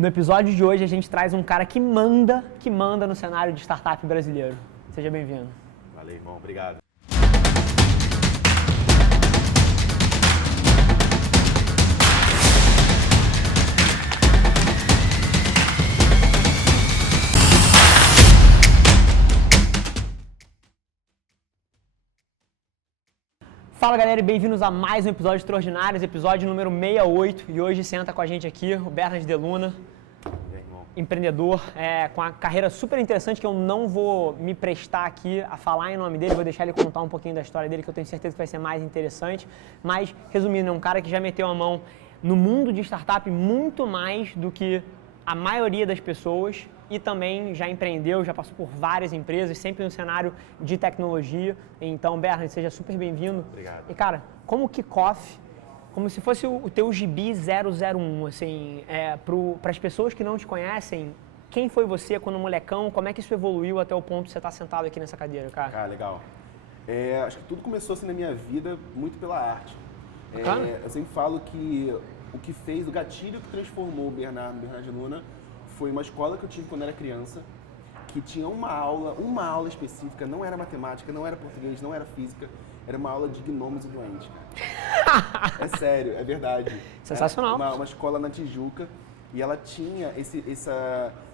No episódio de hoje a gente traz um cara que manda no cenário de startup brasileiro. Seja bem-vindo. Valeu, irmão. Obrigado. Fala galera e bem-vindos a mais um episódio extraordinário, episódio número 68. E hoje senta com a gente aqui o Bernard Deluna, empreendedor, com uma carreira super interessante que eu não vou me prestar aqui a falar em nome dele, vou deixar ele contar um pouquinho da história dele que eu tenho certeza que vai ser mais interessante. Mas, resumindo, é um cara que já meteu a mão no mundo de startup muito mais do que a maioria das pessoas e também já empreendeu, já passou por várias empresas, sempre no cenário de tecnologia. Então, Bernard, seja super bem-vindo. Obrigado. E, cara, como kickoff, como se fosse o teu gibi 001, assim, para as pessoas que não te conhecem, quem foi você quando molecão, como é que isso evoluiu até o ponto de você estar sentado aqui nessa cadeira, cara? Ah, legal. Acho que tudo começou assim na minha vida muito pela arte. Eu sempre falo que o que fez, o gatilho que transformou o Bernard Deluna foi uma escola que eu tive quando era criança, que tinha uma aula específica, não era matemática, não era português, não era física, era uma aula de gnomos e doentes, cara. É sério, é verdade. Sensacional. Uma escola na Tijuca e ela tinha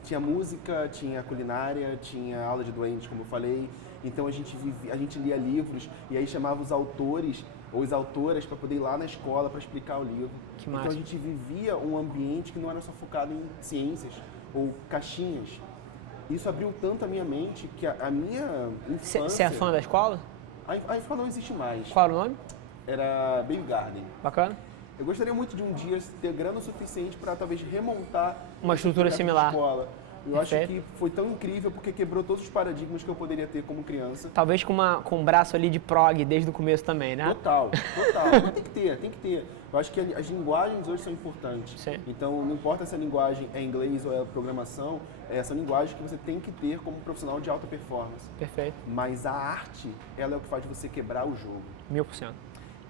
tinha música, tinha culinária, tinha aula de doentes, como eu falei. Então a gente lia livros e aí chamava os autores ou as autoras para poder ir lá na escola para explicar o livro. Que massa. Então a gente vivia um ambiente que não era só focado em ciências ou caixinhas. Isso abriu tanto a minha mente que a minha infância... Você é fã da escola? A escola não existe mais. Qual era o nome? Era Baby Garden. Bacana. Eu gostaria muito de um dia ter grana o suficiente para talvez remontar Uma estrutura similar. Escola. Eu Perfeito. acho que foi tão incrível porque quebrou todos os paradigmas que eu poderia ter como criança. Talvez com um braço ali de prog desde o começo também, né? Total. Mas tem que ter. Eu acho que as linguagens hoje são importantes. Sim. Então, não importa se a linguagem é inglês ou é programação, é essa linguagem que você tem que ter como profissional de alta performance. Perfeito. Mas a arte, ela é o que faz você quebrar o jogo. 1000%.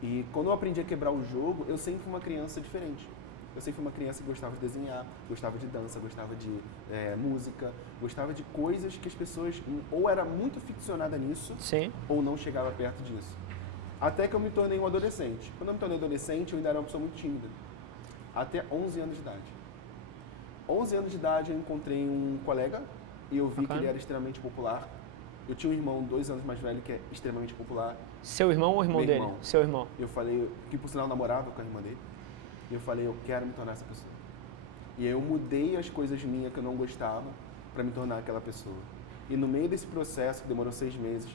E quando eu aprendi a quebrar o jogo, eu sempre fui uma criança diferente. Eu sempre fui uma criança que gostava de desenhar, gostava de dança, gostava de música, gostava de coisas que as pessoas ou era muito ficcionada nisso, Sim. ou não chegava perto disso. Até que eu me tornei um adolescente. Quando eu me tornei adolescente, eu ainda era uma pessoa muito tímida. Até 11 anos de idade. 11 anos de idade eu encontrei um colega e eu vi que ele era extremamente popular. Eu tinha um irmão 2 anos mais velho que é extremamente popular. Seu irmão ou irmão Meu dele? irmão. Seu irmão. Eu falei, que por sinal namorava com a irmã dele. E eu falei, eu quero me tornar essa pessoa. E aí eu mudei as coisas minhas que eu não gostava para me tornar aquela pessoa. E no meio desse processo, que demorou 6 meses,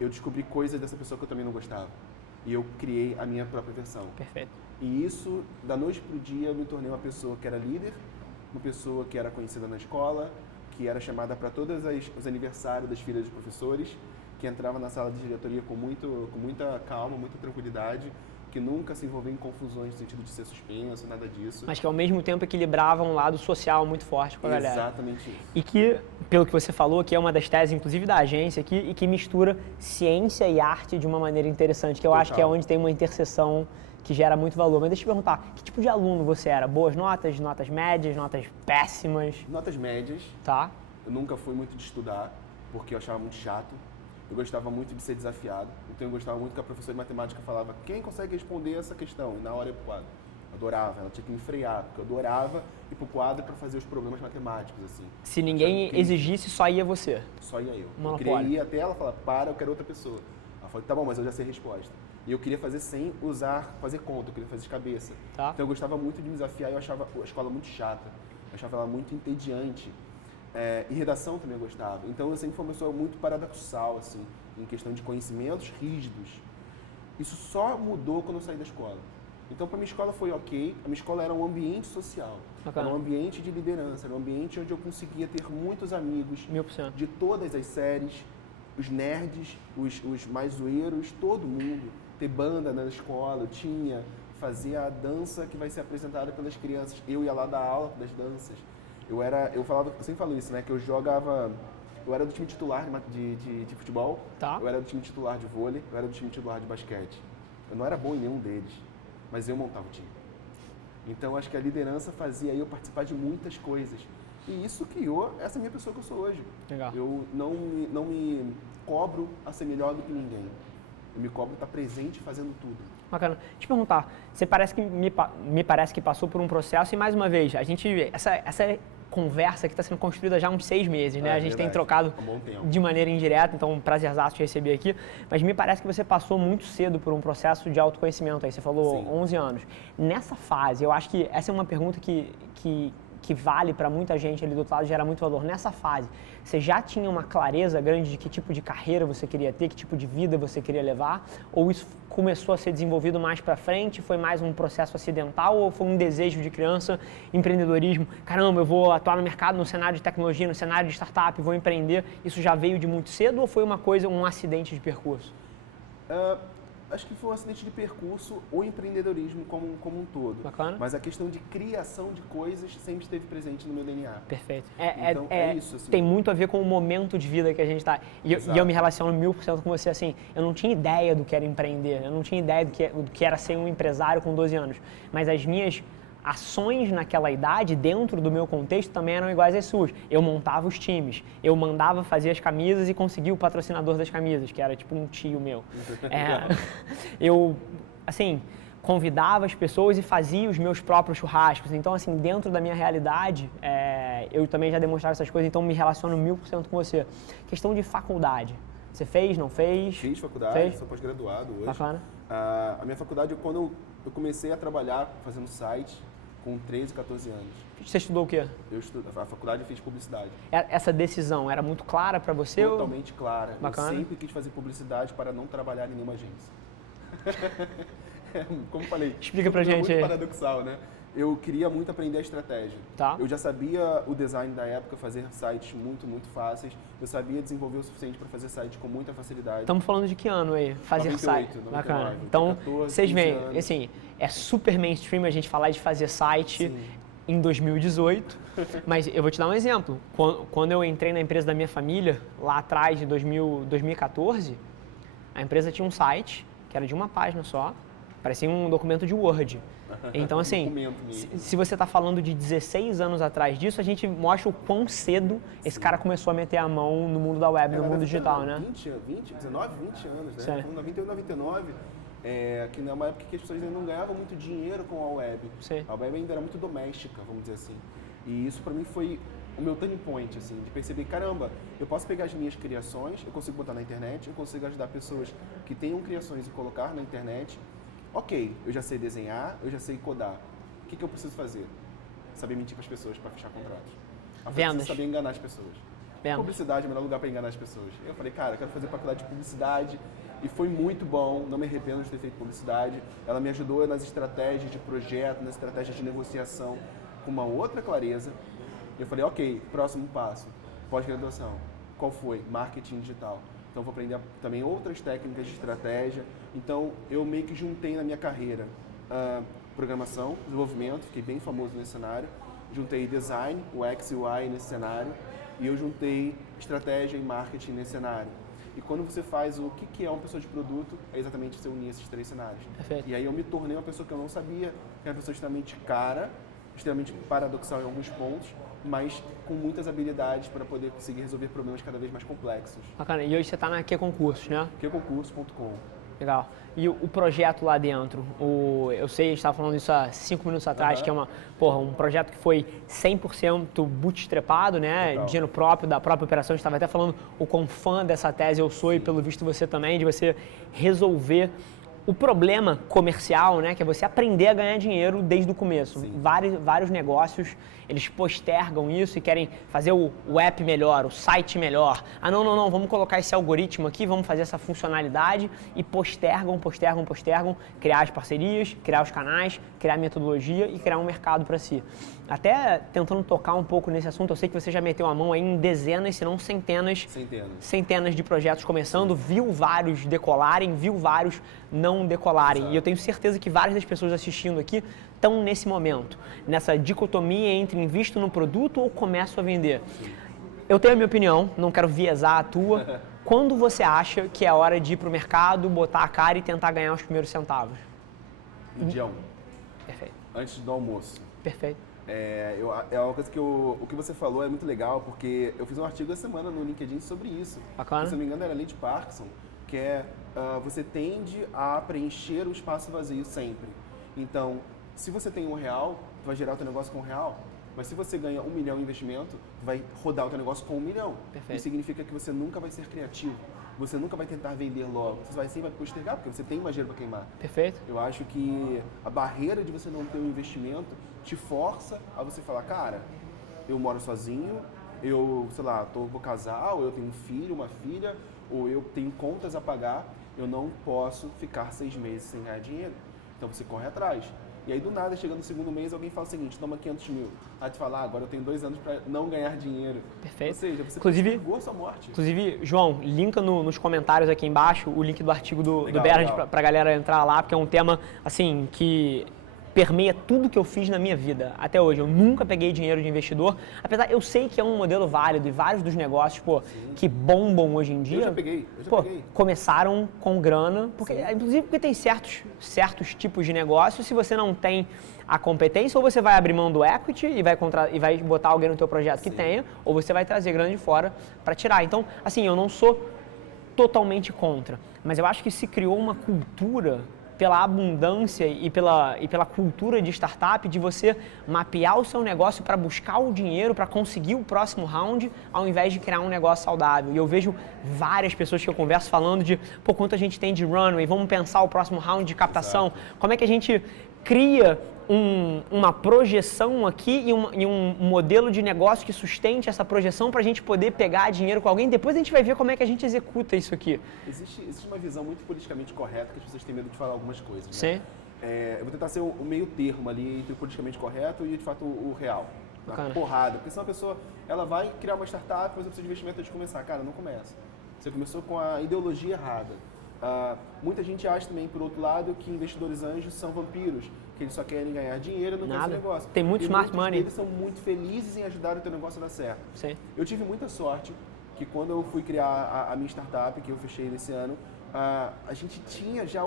eu descobri coisas dessa pessoa que eu também não gostava. E eu criei a minha própria versão. Perfeito. E isso, da noite pro dia, eu me tornei uma pessoa que era líder, uma pessoa que era conhecida na escola, que era chamada para todos os aniversários das filhas dos professores, que entrava na sala de diretoria com muita calma, muita tranquilidade, que nunca se envolveu em confusões no sentido de ser suspenso, nada disso. Mas que ao mesmo tempo equilibrava um lado social muito forte com a galera. Exatamente isso. E que, pelo que você falou, que é uma das teses, inclusive, da agência aqui, e que mistura ciência e arte de uma maneira interessante, que eu acho que é onde tem uma interseção que gera muito valor. Mas deixa eu te perguntar, que tipo de aluno você era? Boas notas, notas médias, notas péssimas? Notas médias. Tá. Eu nunca fui muito de estudar, porque eu achava muito chato. Eu gostava muito de ser desafiado, então eu gostava muito que a professora de matemática falava quem consegue responder essa questão? E na hora eu ia pro quadro. Adorava, ela tinha que me frear, porque eu adorava ir pro quadro para fazer os problemas matemáticos, assim. Se ninguém exigisse, só ia você. Só ia eu. Monopólio. Eu queria ir até ela falar, eu quero outra pessoa. Ela falou, tá bom, mas eu já sei a resposta. E eu queria fazer sem fazer conta, eu queria fazer de cabeça. Tá. Então eu gostava muito de me desafiar e eu achava a escola muito chata. Eu achava ela muito entediante. E redação também eu gostava. Então eu sempre fui uma pessoa muito paradoxal, assim, em questão de conhecimentos rígidos. Isso só mudou quando eu saí da escola. Então, para minha escola foi ok. A minha escola era um ambiente social. Bacana. Era um ambiente de liderança. Era um ambiente onde eu conseguia ter muitos amigos 1000%. de todas as séries, os nerds, os mais zoeiros, todo mundo. Ter banda na escola, eu fazia a dança que vai ser apresentada pelas crianças. Eu ia lá dar aula das danças. Eu sempre falo isso, né? Que eu era do time titular de futebol, Tá. eu era do time titular de vôlei, eu era do time titular de basquete. Eu não era bom em nenhum deles, mas eu montava o time. Então, acho que a liderança fazia eu participar de muitas coisas. E isso criou essa minha pessoa que eu sou hoje. Legal. Eu não me cobro a ser melhor do que ninguém. Eu me cobro estar presente fazendo tudo. Bacana. Deixa eu te perguntar, você parece que me parece que passou por um processo e, mais uma vez, essa conversa que está sendo construída já há uns 6 meses, né? A gente tem trocado de maneira indireta, então prazerzaço te receber aqui, mas me parece que você passou muito cedo por um processo de autoconhecimento, aí você falou Sim. 11 anos. Nessa fase, eu acho que essa é uma pergunta que vale para muita gente ali do outro lado, gera muito valor. Nessa fase, você já tinha uma clareza grande de que tipo de carreira você queria ter, que tipo de vida você queria levar? Ou isso começou a ser desenvolvido mais para frente? Foi mais um processo acidental ou foi um desejo de criança, empreendedorismo? Caramba, eu vou atuar no mercado, no cenário de tecnologia, no cenário de startup, vou empreender. Isso já veio de muito cedo ou foi uma coisa, um acidente de percurso? Acho que foi um acidente de percurso ou empreendedorismo como um todo. Bacana. Mas a questão de criação de coisas sempre esteve presente no meu DNA. Perfeito. Então, é isso, assim. Tem muito a ver com o momento de vida que a gente está. E eu me relaciono 1000% com você, assim, eu não tinha ideia do que era empreender, eu não tinha ideia do que era ser um empresário com 12 anos. Mas as minhas ações naquela idade, dentro do meu contexto, também eram iguais às suas. Eu montava os times, eu mandava fazer as camisas e conseguia o patrocinador das camisas, que era tipo um tio meu. Eu, assim, convidava as pessoas e fazia os meus próprios churrascos. Então, assim, dentro da minha realidade, eu também já demonstrava essas coisas, então me relaciono 1000% com você. Questão de faculdade. Você fez, não fez? Fiz faculdade, sou pós-graduado hoje. Bacana. A minha faculdade, quando eu comecei a trabalhar fazendo site, com 13, 14 anos. Você estudou o quê? A faculdade eu fiz publicidade. Essa decisão era muito clara para você? Totalmente clara. Bacana. Eu sempre quis fazer publicidade para não trabalhar em nenhuma agência. Como falei, explica pra gente aí. É muito aí. paradoxal, né? Eu queria muito aprender a estratégia. Tá. Eu já sabia o design da época, fazer sites muito, muito fáceis. Eu sabia desenvolver o suficiente para fazer sites com muita facilidade. Estamos falando de que ano aí? Fazer 98, site. 99, Bacana. Então, 14, vocês veem, anos. assim, é super mainstream a gente falar de fazer site. Sim. Em 2018, mas eu vou te dar um exemplo. Quando eu entrei na empresa da minha família, lá atrás, de 2014, a empresa tinha um site, que era de uma página só, parecia um documento de Word. Então, assim, se você está falando de 16 anos atrás disso, a gente mostra o quão cedo esse cara começou a meter a mão no mundo da web, no mundo digital, né? 19, 20 anos, né? Certo. 98, 99, que é uma época que as pessoas ainda não ganhavam muito dinheiro com a web. Sim. A web ainda era muito doméstica, vamos dizer assim. E isso para mim foi o meu turning point, assim, de perceber, caramba, eu posso pegar as minhas criações, eu consigo botar na internet, eu consigo ajudar pessoas que tenham criações e colocar na internet. Ok, eu já sei desenhar, eu já sei codar. O que eu preciso fazer? Saber mentir para as pessoas para fechar contratos. Vendas. Saber enganar as pessoas. Vendas. Publicidade é o melhor lugar para enganar as pessoas. Eu falei, cara, eu quero fazer faculdade de publicidade. E foi muito bom, não me arrependo de ter feito publicidade. Ela me ajudou nas estratégias de projeto, nas estratégias de negociação, com uma outra clareza. Eu falei, ok, próximo passo, pós-graduação. Qual foi? Marketing digital. Então, vou aprender também outras técnicas de estratégia. Então, eu meio que juntei na minha carreira programação, desenvolvimento, fiquei bem famoso nesse cenário. Juntei design, UX e UI nesse cenário. E eu juntei estratégia e marketing nesse cenário. E quando você faz o que é uma pessoa de produto, é exatamente você unir esses 3 cenários. Perfeito. E aí eu me tornei uma pessoa que eu não sabia, que era uma pessoa extremamente cara, extremamente paradoxal em alguns pontos, mas com muitas habilidades para poder conseguir resolver problemas cada vez mais complexos. Bacana. E hoje você está na Que Concursos, né? QConcurso.com. Legal. E o projeto lá dentro, eu sei, a gente estava falando isso há 5 minutos atrás, que é um projeto que foi 100% bootstrapado, né? Legal. Dinheiro próprio, da própria operação. A gente estava até falando o quão fã dessa tese eu sou. Sim. E pelo visto você também, de você resolver o problema comercial, né? Que é você aprender a ganhar dinheiro desde o começo. Sim. Vários negócios, eles postergam isso e querem fazer o app melhor, o site melhor. Não, vamos colocar esse algoritmo aqui, vamos fazer essa funcionalidade e postergam, criar as parcerias, criar os canais, criar a metodologia e criar um mercado para si. Até tentando tocar um pouco nesse assunto, eu sei que você já meteu a mão aí em dezenas, se não centenas de projetos começando, viu vários decolarem, viu vários não decolarem. Exato. E eu tenho certeza que várias das pessoas assistindo aqui estão nesse momento, nessa dicotomia entre invisto no produto ou começo a vender. Sim. Eu tenho a minha opinião, não quero viesar a tua. Quando você acha que é hora de ir para o mercado, botar a cara e tentar ganhar os primeiros centavos? No dia 1. Perfeito. antes do almoço. Perfeito. É uma coisa que o que você falou é muito legal, porque eu fiz um artigo essa semana no LinkedIn sobre isso. Bacana. Se não me engano, era a lei de Parkinson, que é você tende a preencher o espaço vazio sempre. Então, se você tem R$1, tu vai gerar o teu negócio com R$1, mas se você ganha 1 milhão em investimento, tu vai rodar o teu negócio com 1 milhão. Perfeito. Isso significa que você nunca vai ser criativo, você nunca vai tentar vender logo, você vai sempre postergar, porque você tem mais dinheiro para queimar. Perfeito. Eu acho que a barreira de você não ter um investimento te força a você falar, cara, eu moro sozinho, eu, sei lá, vou casar, ou eu tenho um filho, uma filha, ou eu tenho contas a pagar, eu não posso ficar 6 meses sem ganhar dinheiro. Então você corre atrás. E aí do nada, chegando no segundo mês, alguém fala o seguinte, toma 500 mil. Aí tu fala, agora eu tenho 2 anos para não ganhar dinheiro. Perfeito. Ou seja, você pegou a sua morte. Inclusive, João, linka nos comentários aqui embaixo o link do artigo do Legal, Bernard pra galera entrar lá, porque é um tema, assim, que permeia tudo que eu fiz na minha vida até hoje. Eu nunca peguei dinheiro de investidor, apesar, eu sei que é um modelo válido e vários dos negócios, que bombam hoje em dia, Eu já peguei. começaram com grana, inclusive porque tem certos tipos de negócios, se você não tem a competência, ou você vai abrir mão do equity e vai botar alguém no teu projeto que tenha, ou você vai trazer grana de fora para tirar. Então, assim, eu não sou totalmente contra, mas eu acho que se criou uma cultura pela abundância e pela cultura de startup, de você mapear o seu negócio para buscar o dinheiro, para conseguir o próximo round, ao invés de criar um negócio saudável. E eu vejo várias pessoas que eu converso falando de, quanto a gente tem de runway, vamos pensar o próximo round de captação, exato. Como é que a gente cria uma projeção aqui e um modelo de negócio que sustente essa projeção para a gente poder pegar dinheiro com alguém. Depois a gente vai ver como é que a gente executa isso aqui. Existe uma visão muito politicamente correta que as pessoas têm medo de falar algumas coisas. Né? Sim. Eu vou tentar ser o meio termo ali entre o politicamente correto e, de fato, o real. A porrada. Porque senão a pessoa ela vai criar uma startup, mas precisa de investimento antes de começar. Cara, não começa. Você começou com a ideologia errada. Muita gente acha também, por outro lado, que investidores anjos são vampiros, que eles só querem ganhar dinheiro e não querem esse negócio. Tem muito smart money. Eles são muito felizes em ajudar o teu negócio a dar certo. Sim. Eu tive muita sorte que quando eu fui criar a minha startup, que eu fechei nesse ano, a gente tinha já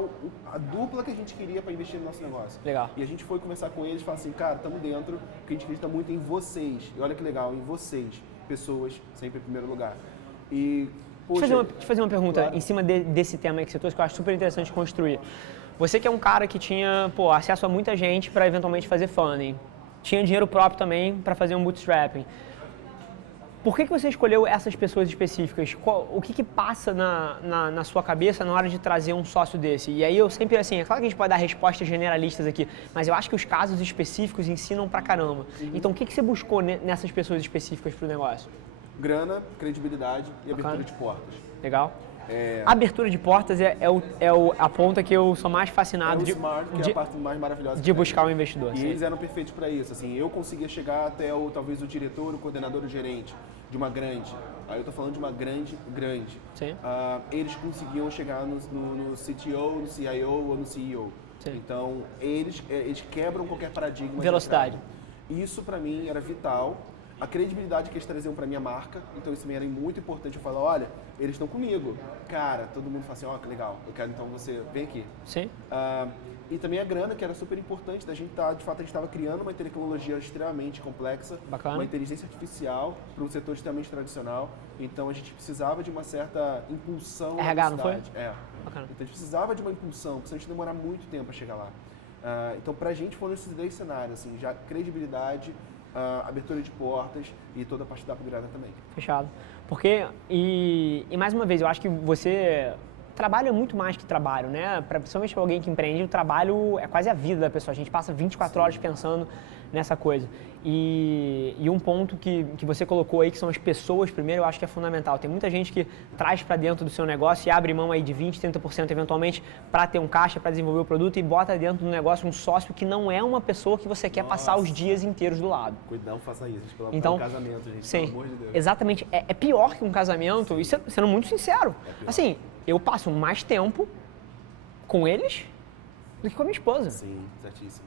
a dupla que a gente queria para investir no nosso negócio. Legal. E a gente foi conversar com eles e falar assim, cara, estamos dentro, porque a gente acredita muito em vocês. E olha que legal, em vocês, pessoas, sempre em primeiro lugar. E Deixa eu fazer uma pergunta, claro, em cima desse tema aí que você trouxe, que eu acho super interessante construir. Você que é um cara que tinha acesso a muita gente para eventualmente fazer funding, tinha dinheiro próprio também para fazer um bootstrapping. Por que você escolheu essas pessoas específicas? O que passa na sua cabeça na hora de trazer um sócio desse? E aí eu sempre, assim, é claro que a gente pode dar respostas generalistas aqui, mas eu acho que os casos específicos ensinam pra caramba. Então o que você buscou nessas pessoas específicas pro negócio? Grana, credibilidade e abertura de portas. Legal. Abertura de portas é a ponta que eu sou mais fascinado que é a parte mais maravilhosa de buscar um investidor. E eles eram perfeitos para isso. Assim, eu conseguia chegar até talvez o diretor, o coordenador, o gerente de uma grande. Aí eu tô falando de uma grande. Sim. Eles conseguiam chegar no CTO, no CIO ou no CEO. Sim. Então eles quebram qualquer paradigma. Velocidade. Isso para mim era vital. A credibilidade que eles traziam para minha marca, então isso também era muito importante. Eu falo, olha, eles estão comigo. Cara, todo mundo fala assim, ó, que legal, eu quero então você, vem aqui. Sim. E também a grana, que era super importante, da gente de fato a gente estava criando uma tecnologia extremamente complexa, bacana, uma inteligência artificial para um setor extremamente tradicional, então a gente precisava de uma certa impulsão. RH, não foi? Bacana. Então a gente precisava de uma impulsão, porque a gente demorar muito tempo a chegar lá. Então pra gente foram esses 2 cenários, assim, já credibilidade, abertura de portas e toda a parte da grana também. Fechado. Porque, e mais uma vez, eu acho que você trabalho é muito mais que trabalho, né? Principalmente para alguém que empreende, o trabalho é quase a vida da pessoa. A gente passa 24 horas pensando nessa coisa. E um ponto que você colocou aí, que são as pessoas primeiro, eu acho que é fundamental. Tem muita gente que traz para dentro do seu negócio e abre mão aí de 20%, 30% eventualmente para ter um caixa, para desenvolver o produto e bota dentro do negócio um sócio que não é uma pessoa que você quer passar os dias inteiros do lado. Cuidado, faça isso. Então, um casamento, gente, sim, pelo amor de Deus. Exatamente. É pior que um casamento, e sendo muito sincero. Assim, eu passo mais tempo com eles do que com a minha esposa. Sim, certíssimo.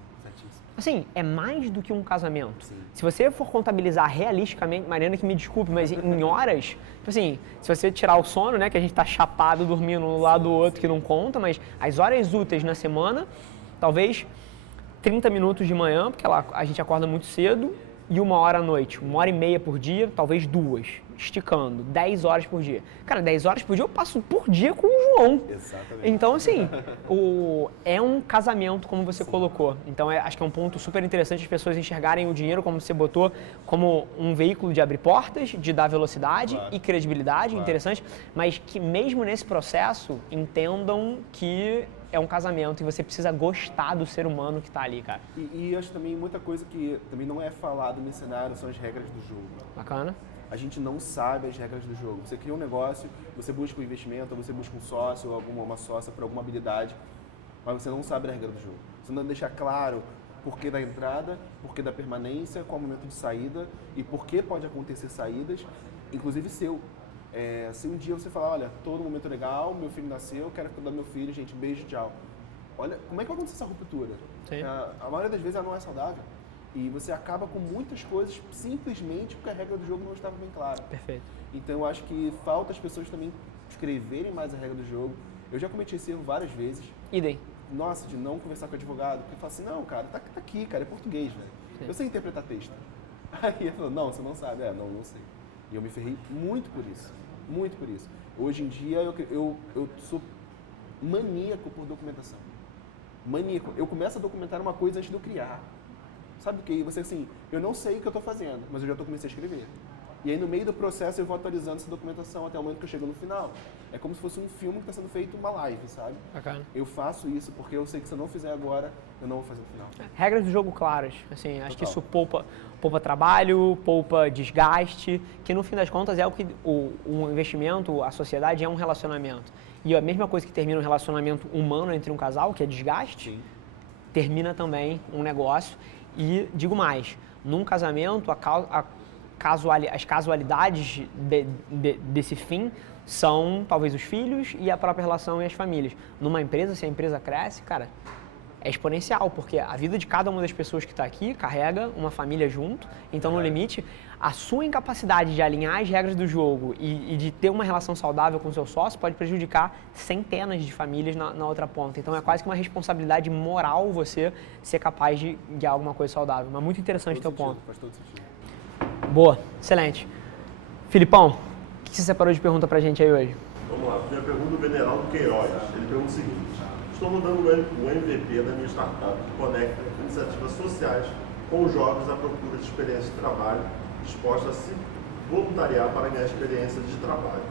Assim, é mais do que um casamento. Sim. Se você for contabilizar realisticamente, Mariana que me desculpe, mas em horas, tipo assim, se você tirar o sono, né, que a gente tá chapado dormindo um lado do outro que não conta, mas as horas úteis na semana, talvez 30 minutos de manhã, porque a gente acorda muito cedo, e 1 hora à noite. 1h30 por dia, talvez 2, esticando. 10 horas por dia. Cara, 10 horas por dia eu passo por dia com o João. Exatamente. Então, assim, é um casamento, como você colocou. Então, acho que é um ponto super interessante as pessoas enxergarem o dinheiro, como você botou, como um veículo de abrir portas, de dar velocidade e credibilidade, interessante, mas que mesmo nesse processo, entendam que é um casamento e você precisa gostar do ser humano que está ali, cara. E acho também muita coisa que também não é falado nesse cenário são as regras do jogo. Bacana. A gente não sabe as regras do jogo. Você cria um negócio, você busca um investimento, você busca um sócio ou uma sócia para alguma habilidade, mas você não sabe a regra do jogo. Você não deixa claro por que da entrada, por que da permanência, qual o momento de saída e por que pode acontecer saídas, inclusive seu. Se um dia você falar, olha, todo momento legal, meu filho nasceu, quero cuidar do meu filho, gente, beijo, tchau. Olha, como é que vai acontecer essa ruptura? A maioria das vezes ela não é saudável. E você acaba com muitas coisas simplesmente porque a regra do jogo não estava bem clara. Perfeito. Então eu acho que falta as pessoas também escreverem mais a regra do jogo. Eu já cometi esse erro várias vezes. Idem. Nossa, de não conversar com o advogado, porque fala assim, não, cara, tá aqui, cara, é português, velho. Eu sei interpretar texto. Aí ele falou, não, você não sabe. Não sei. E eu me ferrei muito por isso. Muito por isso. Hoje em dia eu sou maníaco por documentação. Maníaco. Eu começo a documentar uma coisa antes de eu criar. Sabe o que? Você assim, eu não sei o que eu estou fazendo, mas eu já comecei a escrever. E aí no meio do processo eu vou atualizando essa documentação até o momento que eu chego no final. É como se fosse um filme que está sendo feito uma live, sabe? Bacana. Eu faço isso porque eu sei que se eu não fizer agora, eu não vou fazer no final. Regras do jogo claras. Assim, acho que isso poupa trabalho, poupa desgaste, que no fim das contas é o que o investimento, a sociedade é um relacionamento. E a mesma coisa que termina um relacionamento humano entre um casal, que é desgaste, termina também um negócio. E digo mais, num casamento, as casualidades desse fim são talvez os filhos e a própria relação e as famílias. Numa empresa, se a empresa cresce, cara, é exponencial, porque a vida de cada uma das pessoas que está aqui carrega uma família junto, então no limite, a sua incapacidade de alinhar as regras do jogo e de ter uma relação saudável com o seu sócio pode prejudicar centenas de famílias na outra ponta. Então é quase que uma responsabilidade moral você ser capaz de guiar alguma coisa saudável. Mas muito interessante o teu ponto. Faz todo sentido. Boa, excelente. Filipão, o que você separou de pergunta pra gente aí hoje? Vamos lá, primeira pergunta do Veneraldo Queiroz. Ele pergunta o seguinte: estou mudando o MVP da minha startup que conecta iniciativas sociais com os jovens à procura de experiência de trabalho, dispostos a se voluntariar para ganhar experiência de trabalho.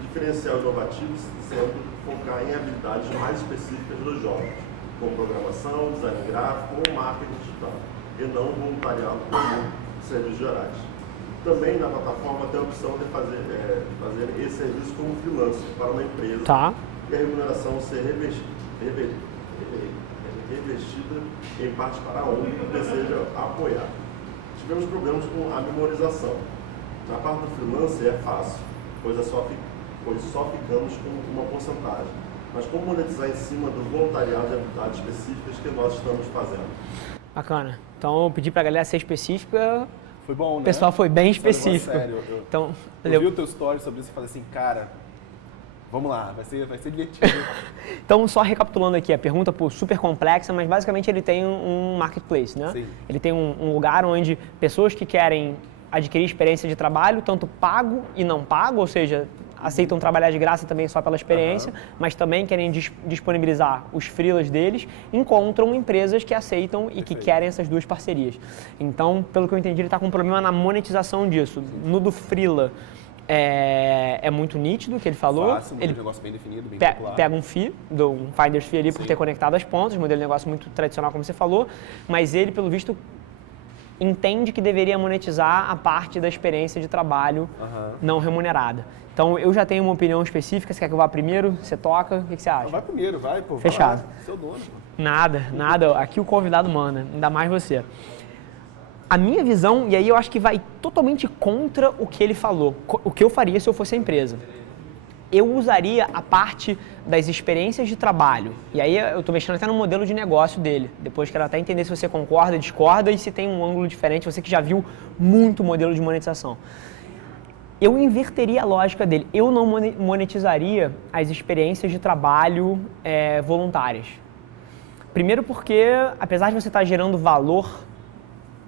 Diferencial inovativo sendo focar em habilidades mais específicas dos jovens, como programação, design gráfico ou marketing digital, e não voluntariado comum de serviços gerais. Também na plataforma tem a opção de fazer esse serviço como freelancer para uma empresa e a remuneração ser revestida em parte para a ONG que deseja apoiar. Tivemos problemas com a memorização. Na parte do freelancer é fácil, pois só ficamos com uma porcentagem. Mas como monetizar em cima do voluntariado de habilidades específicas que nós estamos fazendo? Bacana. Então eu pedi pra galera ser específica. Foi bom, né? O pessoal foi bem específico. Sério, eu vi o teu story sobre isso e falei assim, cara, vamos lá, vai ser divertido. Então, só recapitulando aqui, a pergunta super complexa, mas basicamente ele tem um marketplace, né? Sim. Ele tem um lugar onde pessoas que querem adquirir experiência de trabalho, tanto pago e não pago, ou seja, aceitam trabalhar de graça também só pela experiência, mas também querem disponibilizar os freelas deles, encontram empresas que aceitam e que querem essas duas parcerias. Então, pelo que eu entendi, ele está com um problema na monetização disso. No do freela, é muito nítido o que ele falou. Fácil, ele um negócio bem definido, bem popular. Pega um fee, um finder's fee ali por ter conectado as pontas, modelo de negócio muito tradicional, como você falou, mas ele, pelo visto, entende que deveria monetizar a parte da experiência de trabalho não remunerada. Então, eu já tenho uma opinião específica. Você quer que eu vá primeiro? Você toca? O que você acha? Vai primeiro, vai, pô. Fechado. Vai, seu dono, pô. Nada. Aqui o convidado manda, ainda mais você. A minha visão, e aí eu acho que vai totalmente contra o que ele falou, o que eu faria se eu fosse a empresa. Eu usaria a parte das experiências de trabalho, e aí eu estou mexendo até no modelo de negócio dele, depois quero até entender se você concorda, discorda e se tem um ângulo diferente, você que já viu muito modelo de monetização. Eu inverteria a lógica dele, eu não monetizaria as experiências de trabalho voluntárias. Primeiro porque, apesar de você estar gerando valor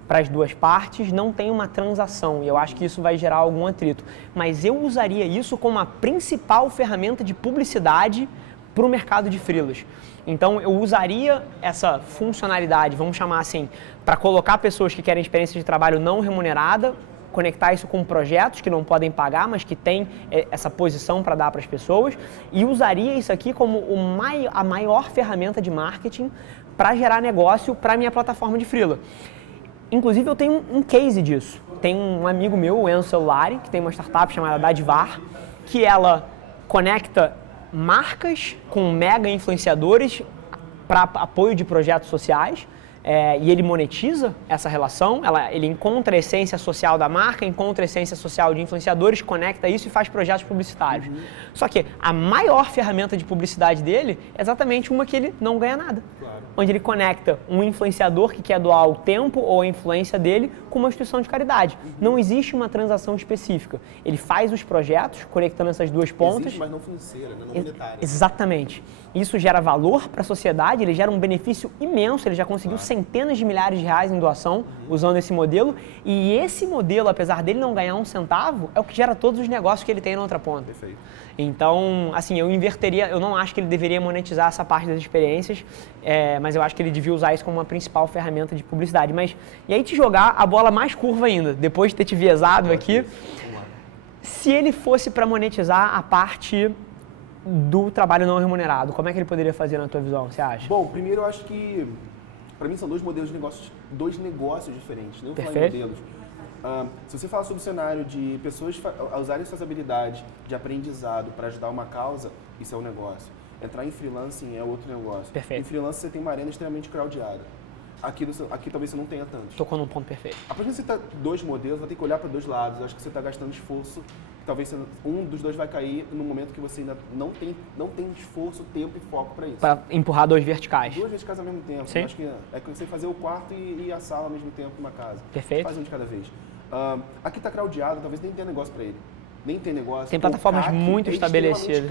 para as duas partes, não tem uma transação e eu acho que isso vai gerar algum atrito. Mas eu usaria isso como a principal ferramenta de publicidade para o mercado de freelas. Então eu usaria essa funcionalidade, vamos chamar assim, para colocar pessoas que querem experiência de trabalho não remunerada, conectar isso com projetos que não podem pagar, mas que têm essa posição para dar para as pessoas, e usaria isso aqui como a maior ferramenta de marketing para gerar negócio para a minha plataforma de freela. Inclusive, eu tenho um case disso. Tem um amigo meu, o Enzo Celulari, que tem uma startup chamada Dadivar, que ela conecta marcas com mega influenciadores para apoio de projetos sociais. E ele monetiza essa relação, ele encontra a essência social da marca, encontra a essência social de influenciadores, conecta isso e faz projetos publicitários. Só que a maior ferramenta de publicidade dele é exatamente uma que ele não ganha nada. Claro. Onde ele conecta um influenciador que quer doar o tempo ou a influência dele com uma instituição de caridade. Não existe uma transação específica. Ele faz os projetos, conectando essas duas pontas. Existe, mas não financeira, não monetária. Exatamente. Isso gera valor para a sociedade, ele gera um benefício imenso, ele já conseguiu centenas de milhares de reais em doação usando esse modelo, e esse modelo, apesar dele não ganhar um centavo, é o que gera todos os negócios que ele tem na outra ponta. Perfeito. Então, assim, eu inverteria, eu não acho que ele deveria monetizar essa parte das experiências, mas eu acho que ele devia usar isso como uma principal ferramenta de publicidade. E aí te jogar a bola mais curva ainda, depois de ter te viesado aqui, se ele fosse para monetizar a parte do trabalho não remunerado, como é que ele poderia fazer na tua visão, você acha? Bom, primeiro eu acho que, para mim são dois modelos de negócios, dois negócios diferentes, não falar em modelos. Se você falar sobre o cenário de pessoas usarem suas habilidades de aprendizado para ajudar uma causa, isso é um negócio. Entrar em freelancing é outro negócio. Perfeito. Em freelancing você tem uma arena extremamente crowdada. Aqui talvez você não tenha tanto. Tocou num ponto perfeito. A partir de você ter dois modelos, vai ter que olhar para dois lados. Eu acho que você está gastando esforço. Talvez um dos dois vai cair no momento que você ainda não tem esforço, tempo e foco para isso. Para empurrar dois verticais. Duas verticais ao mesmo tempo. Sim. Eu acho que é você fazer o quarto e a sala ao mesmo tempo numa casa. Perfeito. Faz um de cada vez. Aqui está crowdado, talvez nem tenha negócio para ele. Nem tem negócio. Tem plataformas muito estabelecidas.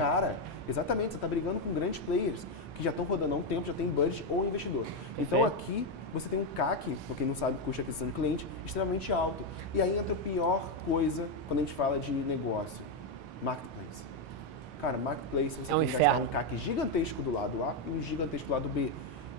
Exatamente, você está brigando com grandes players que já estão rodando há um tempo, já tem budget ou investidor. Perfeito. Então aqui você tem um CAC, para quem não sabe, custo de aquisição de cliente, extremamente alto. E aí entra a pior coisa quando a gente fala de negócio, marketplace. Cara, marketplace você tem que gastar um CAC gigantesco do lado A e um gigantesco do lado B.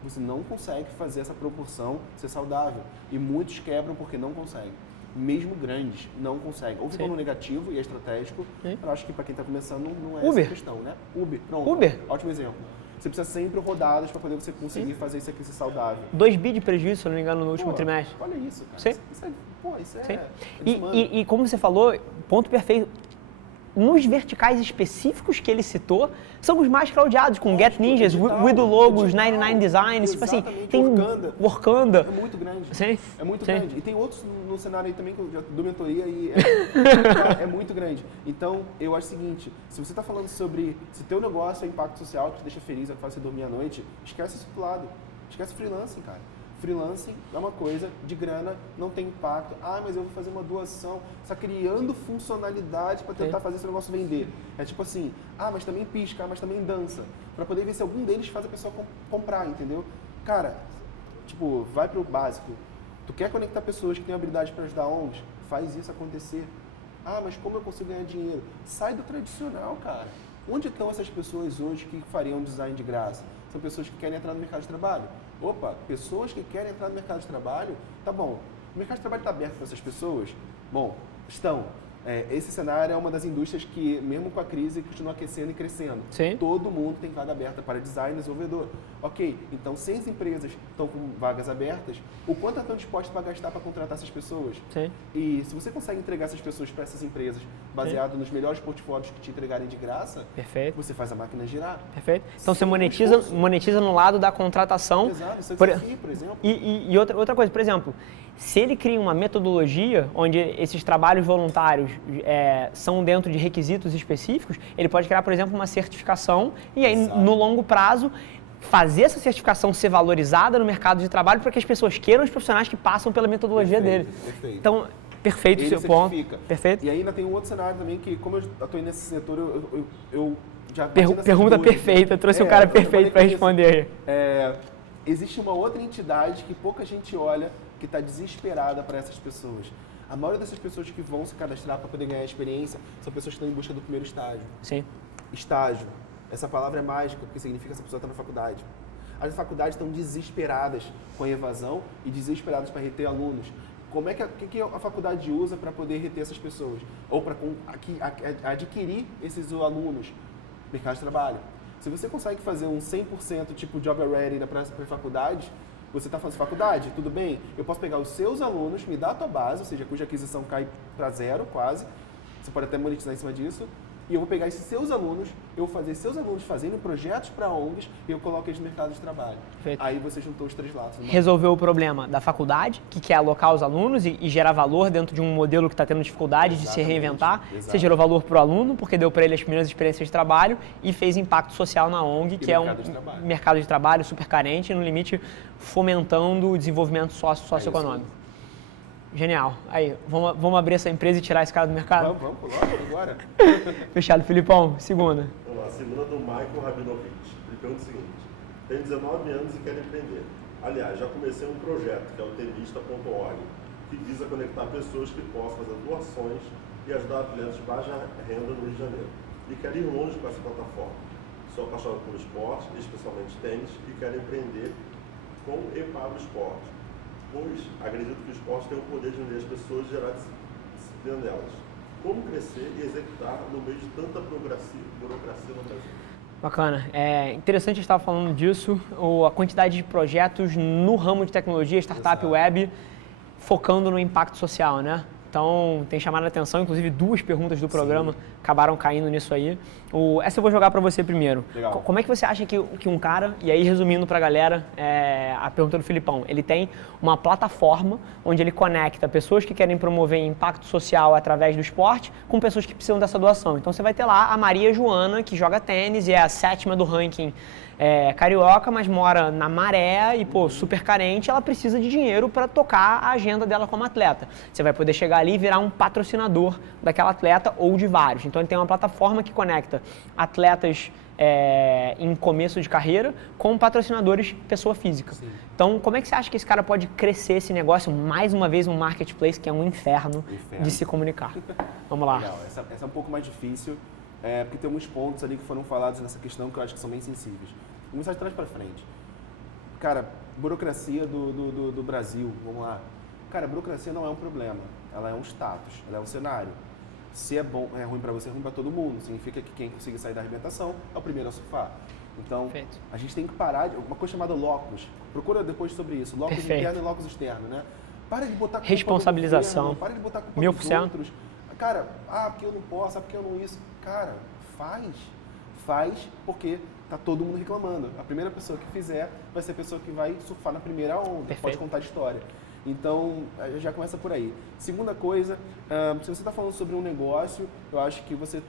Você não consegue fazer essa proporção ser saudável. E muitos quebram porque não conseguem. Mesmo grandes, não conseguem. Ou ficam no negativo e é estratégico. Eu acho que para quem está começando não é essa questão, né? Uber, pronto. Uber. Ótimo exemplo. Você precisa sempre rodadas para poder você conseguir fazer isso aqui ser saudável. 2 bi de prejuízo, se eu não me engano, no último trimestre. Olha isso, cara. Sim. Isso é e como você falou, ponto perfeito. Nos verticais específicos que ele citou, são os mais crowdados, com Get Ninjas, Widow Logos, 99 Designs, tipo assim, tem Workanda. É muito grande. Sim. É muito grande. E tem outros no cenário aí também que eu já dou mentoria e é muito grande. Então, eu acho o seguinte, se você está falando sobre se teu negócio é impacto social, que te deixa feliz, é que faz você dormir à noite, esquece isso do lado. Esquece o freelancing, cara. Freelancing é uma coisa de grana, não tem impacto. Mas eu vou fazer uma doação. Você está criando funcionalidade para tentar fazer esse negócio vender. É tipo assim, mas também pisca, mas também dança. Para poder ver se algum deles faz a pessoa comprar, entendeu? Cara, tipo, vai pro básico. Tu quer conectar pessoas que têm habilidade para ajudar ONGs? Faz isso acontecer. Mas como eu consigo ganhar dinheiro? Sai do tradicional, cara. Onde estão essas pessoas hoje que fariam design de graça? São pessoas que querem entrar no mercado de trabalho. Pessoas que querem entrar no mercado de trabalho, tá bom. O mercado de trabalho está aberto para essas pessoas? Bom, estão. Esse cenário é uma das indústrias que, mesmo com a crise, continua aquecendo e crescendo. Sim. Todo mundo tem vaga aberta para design e desenvolvedor. Ok, então se as empresas estão com vagas abertas, o quanto estão dispostas para gastar para contratar essas pessoas? Sim. E se você consegue entregar essas pessoas para essas empresas, baseado nos melhores portfólios que te entregarem de graça, você faz a máquina girar. Perfeito. Então você monetiza no lado da contratação. Exato, você por exemplo. E outra coisa, por exemplo, se ele cria uma metodologia onde esses trabalhos voluntários são dentro de requisitos específicos, ele pode criar, por exemplo, uma certificação e aí, no longo prazo, fazer essa certificação ser valorizada no mercado de trabalho para que as pessoas queiram os profissionais que passam pela metodologia dele. Perfeito. Então, perfeito o seu ponto. Perfeito. E ainda tem um outro cenário também que, como eu atuei nesse setor, eu já... Pergunta perfeita, eu trouxe um cara perfeito para responder aí. existe uma outra entidade que pouca gente olha, que está desesperada para essas pessoas. A maioria dessas pessoas que vão se cadastrar para poder ganhar experiência são pessoas que estão em busca do primeiro estágio. Sim. Estágio. Essa palavra é mágica, porque significa que essa pessoa está na faculdade. As faculdades estão desesperadas com a evasão e desesperadas para reter alunos. Como é que a faculdade usa para poder reter essas pessoas? Ou para adquirir esses alunos? Mercado de trabalho. Se você consegue fazer um 100% tipo job ready para a faculdade, você está fazendo faculdade, tudo bem? Eu posso pegar os seus alunos, me dar a tua base, ou seja, cuja aquisição cai para zero quase, você pode até monetizar em cima disso, e eu vou pegar esses seus alunos, eu vou fazer seus alunos fazendo projetos para ONGs e eu coloco eles no mercado de trabalho. Perfeito. Aí você juntou os três lados. Resolveu o problema da faculdade, que quer alocar os alunos e gerar valor dentro de um modelo que está tendo dificuldade de se reinventar. Exato. Você gerou valor para o aluno, porque deu para ele as primeiras experiências de trabalho e fez impacto social na ONG, que é um mercado de trabalho super carente, no limite fomentando o desenvolvimento socioeconômico. Genial. Aí, vamos abrir essa empresa e tirar esse cara do mercado? Vamos, logo, agora. Fechado. Filipão, segunda. Vamos lá, segunda do Michael Rabinovich. Ele pergunta o seguinte: tenho 19 anos e quero empreender. Aliás, já comecei um projeto, que é o tenista.org, que visa conectar pessoas que possam fazer doações e ajudar atletas de baixa renda no Rio de Janeiro. E quero ir longe com essa plataforma. Sou apaixonado por esporte, especialmente tênis, e quero empreender com e para o esporte, pois acredito que o esporte tem o poder de unir as pessoas e gerar disciplina nelas. Como crescer e executar no meio de tanta burocracia no Brasil? Bacana. É interessante a gente estar falando disso, a quantidade de projetos no ramo de tecnologia, startup, web, focando no impacto social, né? Então, tem chamado a atenção, inclusive 2 perguntas do programa acabaram caindo nisso aí. Essa eu vou jogar para você primeiro. Legal. Como é que você acha que um cara, e aí resumindo para a galera, a pergunta do Filipão, ele tem uma plataforma onde ele conecta pessoas que querem promover impacto social através do esporte com pessoas que precisam dessa doação. Então, você vai ter lá a Maria Joana, que joga tênis e é a 7ª do ranking carioca, mas mora na Maré e, super carente, ela precisa de dinheiro para tocar a agenda dela como atleta. Você vai poder chegar ali e virar um patrocinador daquela atleta ou de vários. Então, ele tem uma plataforma que conecta atletas em começo de carreira com patrocinadores pessoa física. Sim. Então, como é que você acha que esse cara pode crescer esse negócio, mais uma vez, um marketplace que é um inferno de se comunicar? Vamos lá. Legal. Essa é um pouco mais difícil, porque tem alguns pontos ali que foram falados nessa questão que eu acho que são bem sensíveis. Vamos começar de trás para frente. Cara, burocracia do Brasil, vamos lá. Cara, burocracia não é um problema, ela é um status, ela é um cenário. Se é bom, é ruim para você, é ruim para todo mundo. Significa que quem conseguir sair da arrebentação é o primeiro a surfar. Então, Perfeito. A gente tem que parar de... Uma coisa chamada locus. Procura depois sobre isso. Locus Perfeito. interno e locus externo, né? Para de botar culpa responsabilização. no governo, para de botar culpa 1000%. nos outros. Cara, porque eu não posso, porque eu não isso. Cara, faz porque tá todo mundo reclamando. A primeira pessoa que fizer vai ser a pessoa que vai surfar na primeira onda. Perfeito. Pode contar a história. Então, já começa por aí. Segunda coisa, se você está falando sobre um negócio, eu acho que você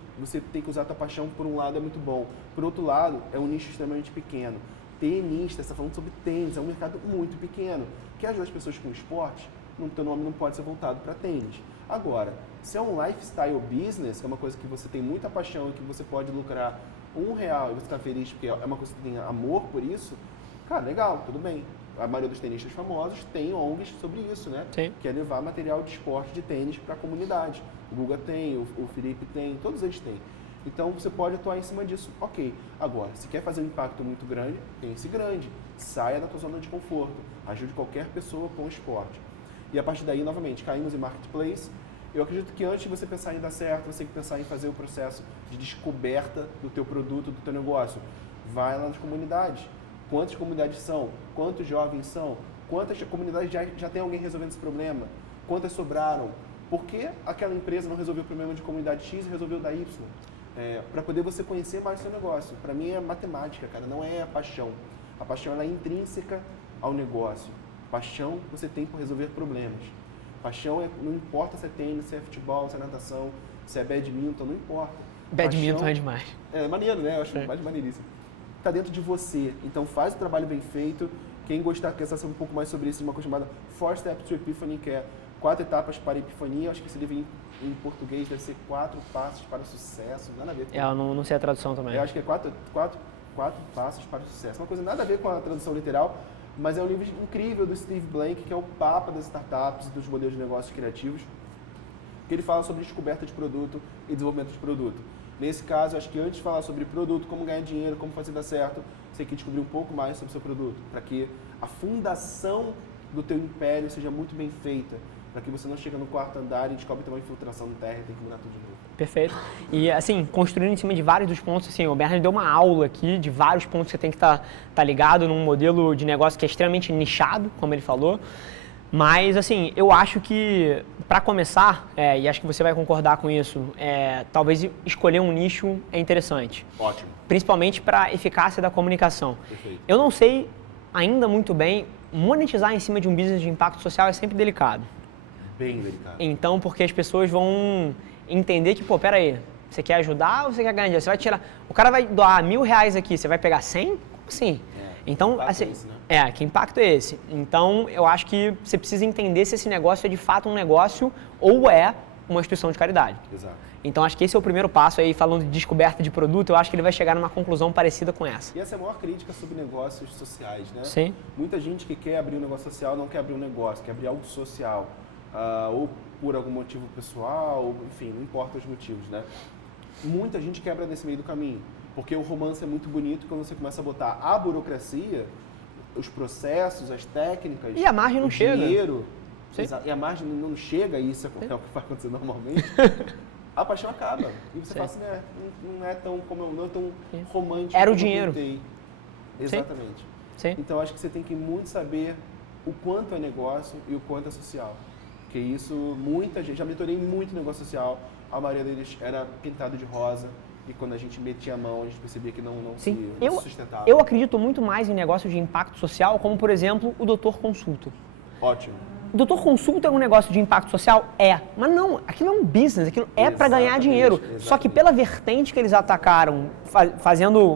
tem que usar a tua paixão, por um lado é muito bom. Por outro lado, é um nicho extremamente pequeno. Tenista, você está falando sobre tênis, é um mercado muito pequeno. Quer ajudar as pessoas com esporte? O teu nome não pode ser voltado para tênis. Agora, se é um lifestyle business, que é uma coisa que você tem muita paixão e que você pode lucrar R$1 e você está feliz porque é uma coisa que tem amor por isso, cara, legal, tudo bem. A maioria dos tenistas famosos tem ONGs sobre isso, né? Sim. Que é levar material de esporte de tênis para a comunidade. O Guga tem, o Felipe tem, todos eles têm. Então você pode atuar em cima disso, ok. Agora, se quer fazer um impacto muito grande, pense grande. Saia da tua zona de conforto. Ajude qualquer pessoa com o esporte. E a partir daí, novamente, caímos em marketplace. Eu acredito que antes de você pensar em dar certo, você tem que pensar em fazer o processo de descoberta do teu produto, do teu negócio. Vai lá nas comunidades. Quantas comunidades são? Quantos jovens são? Quantas comunidades já tem alguém resolvendo esse problema? Quantas sobraram? Por que aquela empresa não resolveu o problema de comunidade X e resolveu da Y? Para poder você conhecer mais o seu negócio. Para mim é matemática, cara, não é a paixão. A paixão ela é intrínseca ao negócio. Paixão você tem por resolver problemas. Paixão não importa se é tênis, se é futebol, se é natação, se é badminton, não importa. Badminton paixão, é demais. É maneiro, né? Eu acho mais maneiríssimo. Está dentro de você, então faz o trabalho bem feito. Quem gostar, quer saber um pouco mais sobre isso, uma coisa chamada 4 Steps to Epiphany, que é 4 etapas para a epifania. Eu acho que esse livro em português deve ser 4 passos para o sucesso, nada a ver com... Eu não sei a tradução também. Eu acho que é 4 passos para o sucesso, uma coisa nada a ver com a tradução literal, mas é um livro incrível do Steve Blank, que é o papa das startups e dos modelos de negócios criativos, que ele fala sobre descoberta de produto e desenvolvimento de produto. Nesse caso, acho que antes de falar sobre produto, como ganhar dinheiro, como fazer dar certo, você tem que descobrir um pouco mais sobre o seu produto, para que a fundação do teu império seja muito bem feita, para que você não chegue no quarto andar e descobre que tem uma infiltração no terra e tem que mudar tudo de novo. Perfeito. E assim, construindo em cima de vários dos pontos, assim, o Bernard deu uma aula aqui de vários pontos que você tem que estar ligado num modelo de negócio que é extremamente nichado, como ele falou. Mas, assim, eu acho que, para começar, e acho que você vai concordar com isso, talvez escolher um nicho é interessante. Ótimo. Principalmente para a eficácia da comunicação. Perfeito. Eu não sei ainda muito bem, monetizar em cima de um business de impacto social é sempre delicado. Bem delicado. Então, porque as pessoas vão entender que, pô, peraí, você quer ajudar ou você quer ganhar dinheiro? Você vai tirar... O cara vai doar R$1.000 aqui, você vai pegar 100? Como assim? Então, assim, é esse, né? que impacto é esse? Então, eu acho que você precisa entender se esse negócio é de fato um negócio ou é uma instituição de caridade. Exato. Então, acho que esse é o primeiro passo aí, falando de descoberta de produto, eu acho que ele vai chegar numa conclusão parecida com essa. E essa é a maior crítica sobre negócios sociais, né? Sim. Muita gente que quer abrir um negócio social não quer abrir um negócio, quer abrir algo social. Ou por algum motivo pessoal, ou, enfim, não importa os motivos, né? Muita gente quebra nesse meio do caminho, porque o romance é muito bonito quando você começa a botar a burocracia, os processos, as técnicas, e a margem não chega. Dinheiro, Sim. e a margem não chega, e isso é o que vai acontecer normalmente, a paixão acaba. E você Sim. fala assim, não é tão romântico. Era o como eu dinheiro. pintei. Exatamente. Sim. Então, acho que você tem que muito saber o quanto é negócio e o quanto é social. Porque isso, muita gente, já mentorei muito negócio social, a maioria deles era pintado de rosa, e quando a gente metia a mão, a gente percebia que não se sustentava. Eu acredito muito mais em negócios de impacto social, como, por exemplo, o Doutor Consulto. Ótimo. O Doutor Consulto é um negócio de impacto social? Mas não, aquilo é um business, aquilo é para ganhar dinheiro. Exatamente. Só que pela vertente que eles atacaram,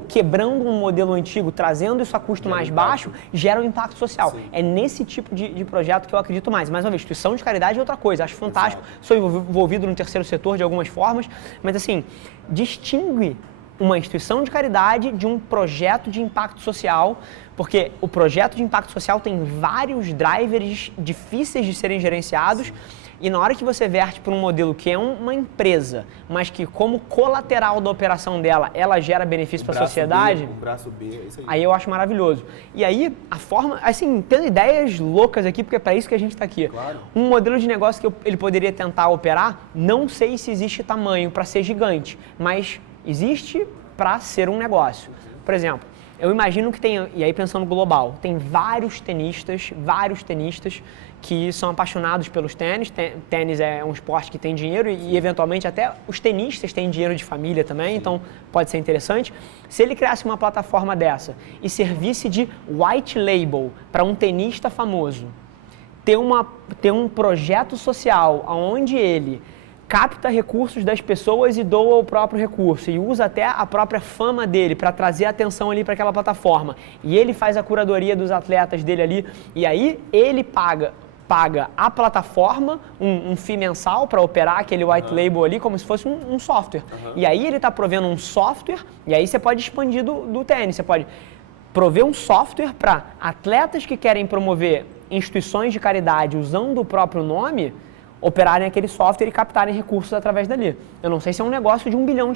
quebrando um modelo antigo, trazendo isso a custo mais baixo, gera um impacto social. Sim. É nesse tipo de projeto que eu acredito mais. Mais uma vez, instituição de caridade é outra coisa, acho fantástico. Sou envolvido no terceiro setor de algumas formas, mas assim, distingue uma instituição de caridade de um projeto de impacto social, porque o projeto de impacto social tem vários drivers difíceis de serem gerenciados. E na hora que você verte para um modelo que é uma empresa, mas que como colateral da operação dela, ela gera benefício para a sociedade, O braço B, é isso aí. Aí eu acho maravilhoso. E aí, a forma, assim, tendo ideias loucas aqui, porque é para isso que a gente está aqui. Claro. Um modelo de negócio que ele poderia tentar operar, não sei se existe tamanho para ser gigante, mas existe para ser um negócio. Por exemplo, eu imagino que tem, e aí pensando global, tem vários tenistas que são apaixonados pelos tênis. Tênis é um esporte que tem dinheiro e eventualmente até os tenistas têm dinheiro de família também, então pode ser interessante. Se ele criasse uma plataforma dessa e servisse de white label para um tenista famoso, ter um projeto social onde ele capta recursos das pessoas e doa o próprio recurso e usa até a própria fama dele para trazer atenção ali para aquela plataforma, e ele faz a curadoria dos atletas dele ali, e aí ele paga a plataforma um FII mensal para operar aquele white label ali como se fosse um software. E aí ele está provendo um software, e aí você pode expandir do tênis, você pode prover um software para atletas que querem promover instituições de caridade usando o próprio nome, operarem aquele software e captarem recursos através dali. Eu não sei se é um negócio de $1 bilhão.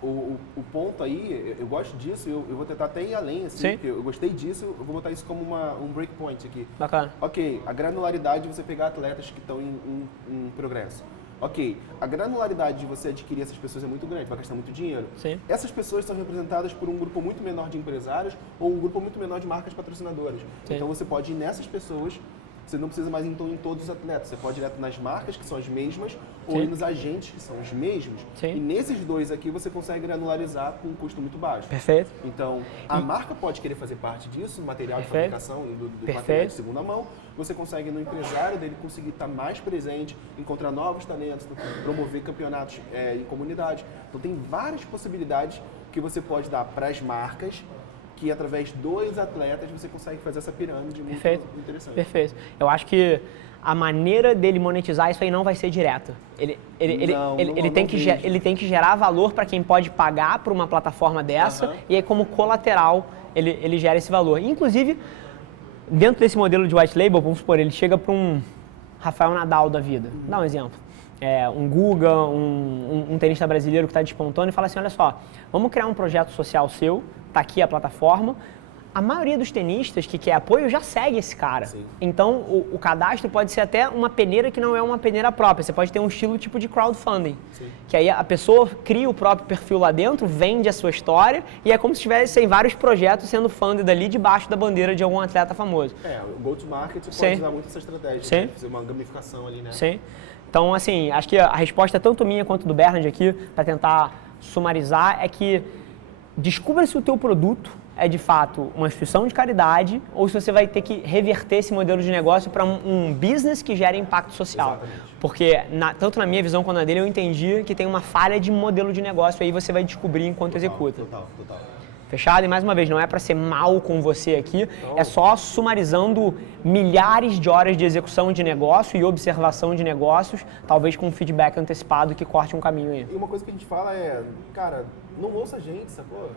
O ponto aí, eu gosto disso, eu vou tentar até ir além, assim, porque eu gostei disso, eu vou botar isso como um breakpoint aqui. Bacana. Ok, a granularidade de você pegar atletas que estão em progresso. Ok, a granularidade de você adquirir essas pessoas é muito grande, vai gastar muito dinheiro. Sim. Essas pessoas são representadas por um grupo muito menor de empresários ou um grupo muito menor de marcas patrocinadoras. Sim. Então você pode ir nessas pessoas. Você não precisa mais então em todos os atletas. Você pode ir direto nas marcas, que são as mesmas, ou ir nos agentes, que são os mesmos. Sim. E nesses dois aqui você consegue granularizar com um custo muito baixo. Perfeito. Então, a marca pode querer fazer parte disso, material de Perfeito. fabricação, do Perfeito. material de segunda mão. Você consegue no empresário dele conseguir estar mais presente, encontrar novos talentos, promover campeonatos em comunidade. Então, tem várias possibilidades que você pode dar para as marcas, que através dos atletas você consegue fazer essa pirâmide muito interessante. Perfeito. Eu acho que a maneira dele monetizar isso aí não vai ser direta. Ele tem que gerar valor para quem pode pagar por uma plataforma dessa, e aí como colateral ele gera esse valor. Inclusive, dentro desse modelo de white label, vamos supor, ele chega para um Rafael Nadal da vida. Dá um exemplo. Um Guga, um tenista brasileiro que está despontando e fala assim, olha só, vamos criar um projeto social seu, tá aqui a plataforma. A maioria dos tenistas que quer apoio já segue esse cara. Sim. Então, o cadastro pode ser até uma peneira que não é uma peneira própria. Você pode ter um estilo tipo de crowdfunding. Sim. Que aí a pessoa cria o próprio perfil lá dentro, vende a sua história e é como se tivessem vários projetos sendo funded ali debaixo da bandeira de algum atleta famoso. O go-to-market pode usar muito essa estratégia. Sim. Né? Fazer uma gamificação ali, né? Sim. Então, assim, acho que a resposta tanto minha quanto do Bernard aqui, para tentar sumarizar, é que descubra se o teu produto é de fato uma instituição de caridade ou se você vai ter que reverter esse modelo de negócio para um business que gera impacto social. Exatamente. Porque, tanto na minha visão quanto na dele, eu entendi que tem uma falha de modelo de negócio aí você vai descobrir enquanto executa. Total. Fechado? E mais uma vez, não é para ser mal com você aqui, é só sumarizando milhares de horas de execução de negócio e observação de negócios, talvez com um feedback antecipado que corte um caminho aí. E uma coisa que a gente fala é, cara, não ouça a gente, sacou?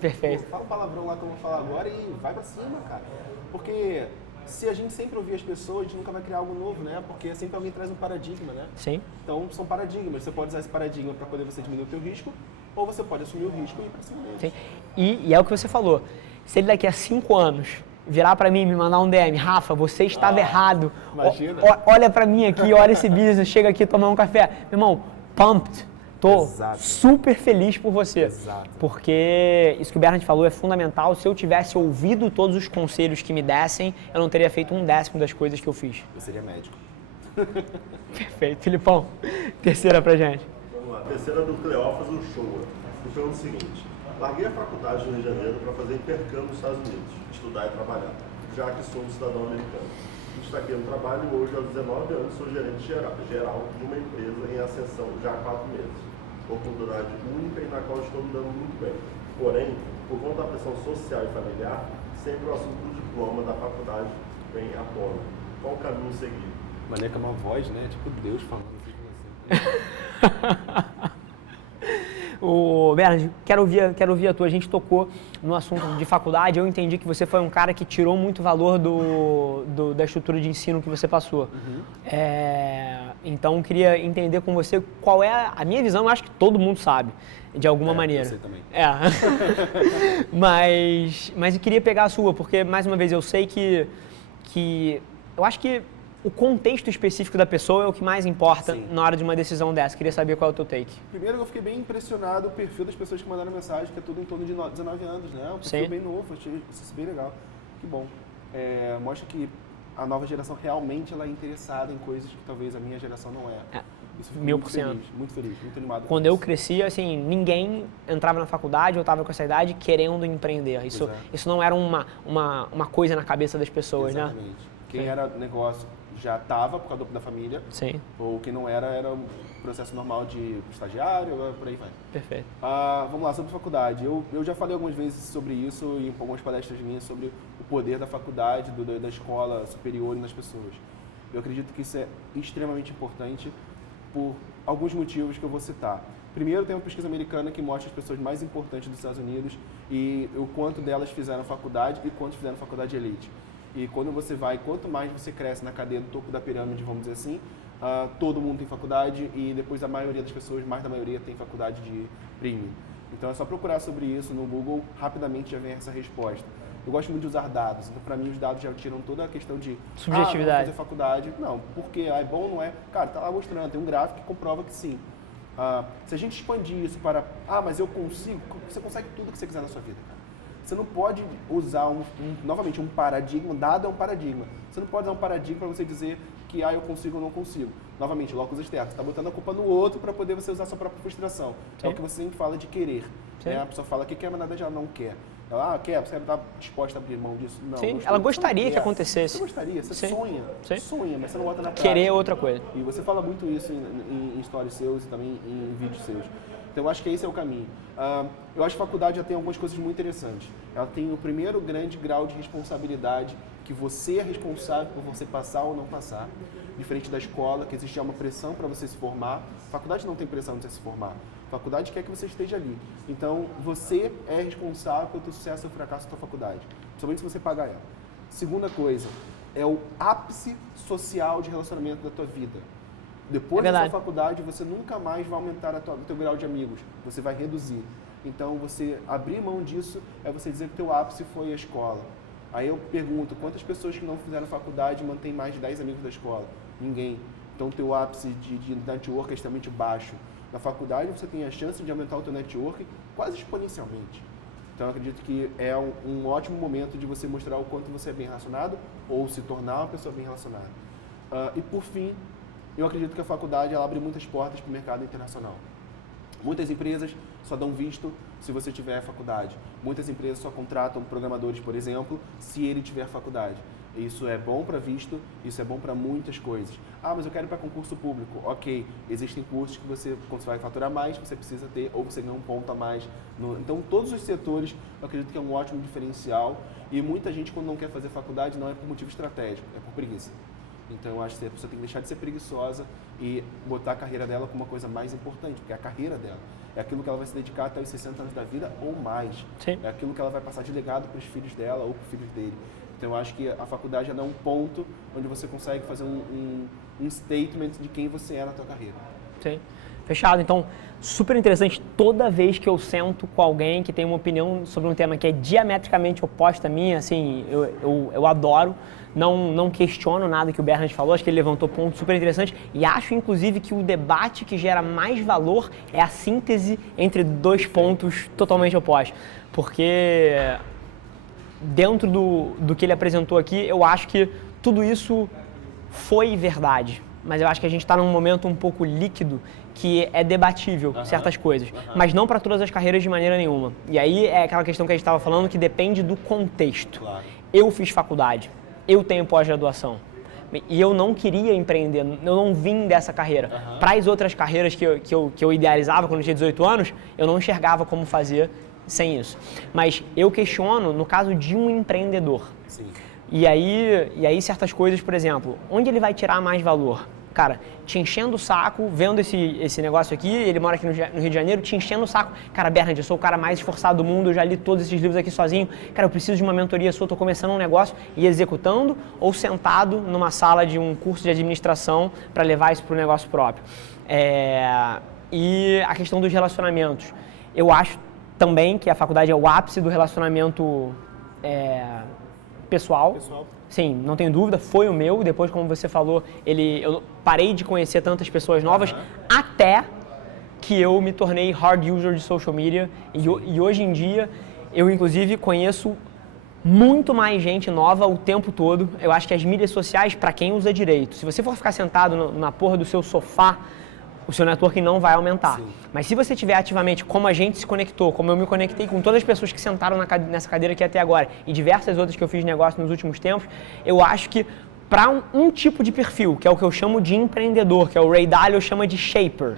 Perfeito. Fala um palavrão lá que eu vou falar agora e vai pra cima, cara. Porque se a gente sempre ouvir as pessoas, a gente nunca vai criar algo novo, né? Porque sempre alguém traz um paradigma, né? Sim. Então, são paradigmas. Você pode usar esse paradigma para poder você diminuir o teu risco, ou você pode assumir o risco e ir pra cima dele. Sim. E é o que você falou. Se ele daqui a 5 anos virar para mim e me mandar um DM, Rafa, você estava errado. Imagina. Olha para mim aqui, olha esse business, chega aqui tomar um café. Meu irmão, pumped. Tô super feliz por você. Exato. Porque isso que o Bernard falou é fundamental. Se eu tivesse ouvido todos os conselhos que me dessem, eu não teria feito 1/10 das coisas que eu fiz. Eu seria médico. Perfeito. Filipão, terceira pra gente. Vamos lá. Terceira do Cleófas Uchoa. Ele falou o seguinte: larguei a faculdade no Rio de Janeiro para fazer intercâmbio nos Estados Unidos, estudar e trabalhar, já que sou um cidadão americano. Destaquei no trabalho e hoje, aos 19 anos, sou gerente geral de uma empresa em ascensão já há 4 meses. Oportunidade única e na qual estou me dando muito bem. Porém, por conta da pressão social e familiar, sempre o assunto do diploma da faculdade vem à tona. Qual o caminho seguir? Maneira que é uma voz, né? Tipo Deus falando assim. O Bernard, quero ouvir a tua. A gente tocou no assunto de faculdade. Eu entendi que você foi um cara que tirou muito valor da estrutura de ensino que você passou. Uhum. Então, queria entender com você qual é a minha visão. Eu acho que todo mundo sabe, de alguma maneira. Eu sei também. Mas eu queria pegar a sua, porque, mais uma vez, eu sei que eu acho que o contexto específico da pessoa é o que mais importa. Sim. Na hora de uma decisão dessa. Queria saber qual é o teu take. Primeiro, eu fiquei bem impressionado o perfil das pessoas que mandaram mensagem, que é tudo em torno de 19 anos, né? Um perfil bem novo, achei isso bem legal. Que bom. Mostra que a nova geração realmente ela é interessada em coisas que talvez a minha geração não é. Isso 1000%. Muito feliz, muito animado. Quando eu cresci, assim, ninguém entrava na faculdade ou estava com essa idade querendo empreender. Isso não era uma coisa na cabeça das pessoas, exatamente. Né? Quem era negócio já estava por causa da família. Sim. Ou quem não era um processo normal de estagiário, por aí vai. Perfeito. Vamos lá, sobre faculdade. Eu já falei algumas vezes sobre isso em algumas palestras minhas sobre o poder da faculdade, da escola superior nas pessoas. Eu acredito que isso é extremamente importante por alguns motivos que eu vou citar. Primeiro, tem uma pesquisa americana que mostra as pessoas mais importantes dos Estados Unidos e o quanto delas fizeram faculdade e quantos fizeram faculdade de elite. E quando você vai, quanto mais você cresce na cadeia do topo da pirâmide, vamos dizer assim, todo mundo tem faculdade e depois a maioria das pessoas, mais da maioria, tem faculdade de premium. Então é só procurar sobre isso no Google, rapidamente já vem essa resposta. Eu gosto muito de usar dados, então para mim os dados já tiram toda a questão de subjetividade. Não fazer faculdade. Não, porque é bom, não é? Cara, tá lá mostrando, tem um gráfico que comprova que sim. Se a gente expandir isso para, mas eu consigo, você consegue tudo que você quiser na sua vida, cara. Você não pode usar, novamente, um paradigma, dado é um paradigma. Você não pode usar um paradigma para você dizer que eu consigo ou não consigo. Novamente, locus externos. Você está botando a culpa no outro para poder você usar a sua própria frustração. Sim. É o que você sempre fala de querer. Né? A pessoa fala que quer, mas na verdade ela não quer. Ela quer, você está disposta a abrir mão disso? Não. Sim, ela gostaria que acontecesse. Você gostaria, você Sim. sonha. Sim. Sonha, mas você não bota na prática. Querer é outra coisa. E você fala muito isso em stories seus e também em vídeos seus. Então, eu acho que esse é o caminho. Eu acho que a faculdade já tem algumas coisas muito interessantes. Ela tem o primeiro grande grau de responsabilidade que você é responsável por você passar ou não passar, diferente da escola, que existe uma pressão para você se formar. A faculdade não tem pressão de você se formar. A faculdade quer que você esteja ali. Então, você é responsável pelo teu sucesso ou fracasso da tua faculdade, principalmente se você pagar ela. Segunda coisa, é o ápice social de relacionamento da tua vida. Depois da sua faculdade, você nunca mais vai aumentar o teu grau de amigos, você vai reduzir. Então, você abrir mão disso é você dizer que o teu ápice foi a escola. Aí eu pergunto, quantas pessoas que não fizeram faculdade mantêm mais de 10 amigos da escola? Ninguém. Então, o teu ápice de network é extremamente baixo. Na faculdade, você tem a chance de aumentar o teu network quase exponencialmente. Então, eu acredito que é um ótimo momento de você mostrar o quanto você é bem relacionado ou se tornar uma pessoa bem relacionada. E, por fim, eu acredito que a faculdade ela abre muitas portas para o mercado internacional. Muitas empresas só dão visto se você tiver faculdade. Muitas empresas só contratam programadores, por exemplo, se ele tiver faculdade. Isso é bom para visto, isso é bom para muitas coisas. Ah, mas eu quero ir para concurso público. Ok, existem cursos que você, quando você vai faturar mais, você precisa ter, ou você ganha um ponto a mais. Então, todos os setores, eu acredito que é um ótimo diferencial. E muita gente, quando não quer fazer faculdade, não é por motivo estratégico, é por preguiça. Então, eu acho que a pessoa tem que deixar de ser preguiçosa e botar a carreira dela como uma coisa mais importante, porque é a carreira dela. É aquilo que ela vai se dedicar até os 60 anos da vida ou mais. Sim. É aquilo que ela vai passar de legado para os filhos dela ou para os filhos dele. Então, eu acho que a faculdade é um ponto onde você consegue fazer um statement de quem você é na tua carreira. Sim. Fechado. Então, super interessante. Toda vez que eu sento com alguém que tem uma opinião sobre um tema que é diametricamente oposta à minha, assim, eu adoro. Não questiono nada que o Bernard falou, acho que ele levantou pontos super interessantes e acho, inclusive, que o debate que gera mais valor é a síntese entre dois pontos totalmente opostos. Porque dentro do que ele apresentou aqui, eu acho que tudo isso foi verdade. Mas eu acho que a gente está num momento um pouco líquido que é debatível certas coisas, mas não para todas as carreiras de maneira nenhuma. E aí é aquela questão que a gente estava falando que depende do contexto. Claro. Eu fiz faculdade, eu tenho pós-graduação e eu não queria empreender, eu não vim dessa carreira. Para as outras carreiras que eu idealizava quando eu tinha 18 anos, eu não enxergava como fazer sem isso. Mas eu questiono no caso de um empreendedor. Sim. E aí certas coisas, por exemplo, onde ele vai tirar mais valor? Cara, te enchendo o saco, vendo esse negócio aqui, ele mora aqui no Rio de Janeiro, te enchendo o saco. Cara, Bernard, eu sou o cara mais esforçado do mundo, eu já li todos esses livros aqui sozinho. Cara, eu preciso de uma mentoria sua, estou começando um negócio e executando, ou sentado numa sala de um curso de administração para levar isso para o negócio próprio. E a questão dos relacionamentos. Eu acho também que a faculdade é o ápice do relacionamento pessoal. Sim, não tenho dúvida, foi o meu. Depois, como você falou, eu parei de conhecer tantas pessoas novas até que eu me tornei hard user de social media. E hoje em dia, eu inclusive conheço muito mais gente nova o tempo todo. Eu acho que as mídias sociais, para quem usa direito, se você for ficar sentado na porra do seu sofá, o seu networking não vai aumentar. Sim. Mas se você estiver ativamente, como a gente se conectou, como eu me conectei com todas as pessoas que sentaram nessa cadeira aqui até agora e diversas outras que eu fiz negócio nos últimos tempos, eu acho que para um tipo de perfil, que é o que eu chamo de empreendedor, que é o Ray Dalio chama de shaper,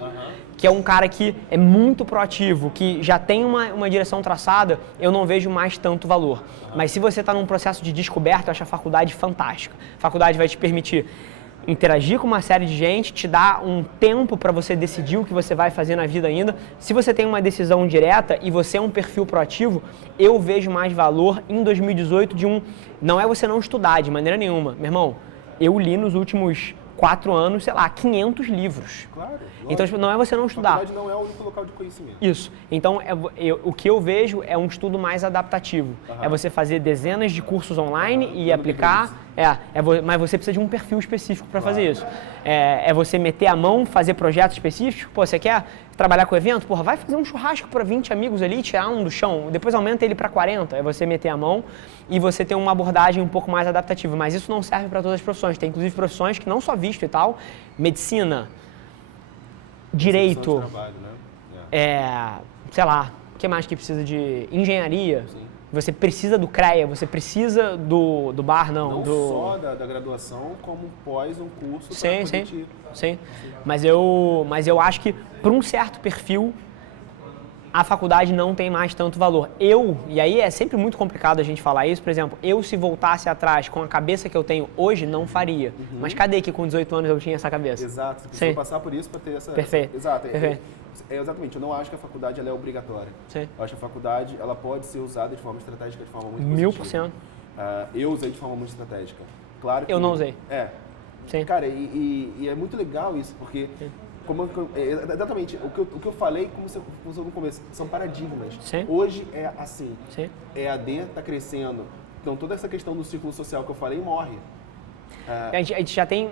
que é um cara que é muito proativo, que já tem uma direção traçada, eu não vejo mais tanto valor. Mas se você está num processo de descoberta, eu acho a faculdade fantástica. A faculdade vai te permitir interagir com uma série de gente, te dá um tempo para você decidir o que você vai fazer na vida ainda. Se você tem uma decisão direta e você é um perfil proativo, eu vejo mais valor em 2018 não é você não estudar de maneira nenhuma. Meu irmão, eu li nos últimos 4 anos, 500 livros. Claro. Então, não é você não estudar. A faculdade não é o único local de conhecimento. Isso. Então, o que eu vejo é um estudo mais adaptativo. É você fazer dezenas de cursos online e aplicar. Mas você precisa de um perfil específico para fazer isso. É você meter a mão, fazer projetos específicos. Pô, você quer trabalhar com evento? Porra, vai fazer um churrasco para 20 amigos ali, tirar um do chão. Depois aumenta ele para 40. É você meter a mão e você ter uma abordagem um pouco mais adaptativa. Mas isso não serve para todas as profissões. Tem inclusive profissões que não só visto e tal, medicina, direito, trabalho, né? sei lá, o que mais que precisa de engenharia? Sim. Você precisa do CREA, você precisa do bar, não só da graduação, como pós um curso. Sim. Mas eu acho que para um certo perfil, a faculdade não tem mais tanto valor. E aí é sempre muito complicado a gente falar isso, por exemplo, se voltasse atrás com a cabeça que eu tenho hoje, não faria. Mas cadê que com 18 anos eu tinha essa cabeça? Exato, você precisa passar por isso para ter essa... Perfeito. Exato. Perfeito. Exatamente, eu não acho que a faculdade ela é obrigatória. Sim. Eu acho que a faculdade ela pode ser usada de forma estratégica, de forma muito positiva. 1000%. Eu usei de forma muito estratégica. Claro que... Eu não usei. Sim. Cara, e é muito legal isso, porque... exatamente, o que eu falei, como você usou no começo, são paradigmas. Sim. Hoje é assim. Sim. EAD está crescendo. Então toda essa questão do círculo social que eu falei morre. A gente já tem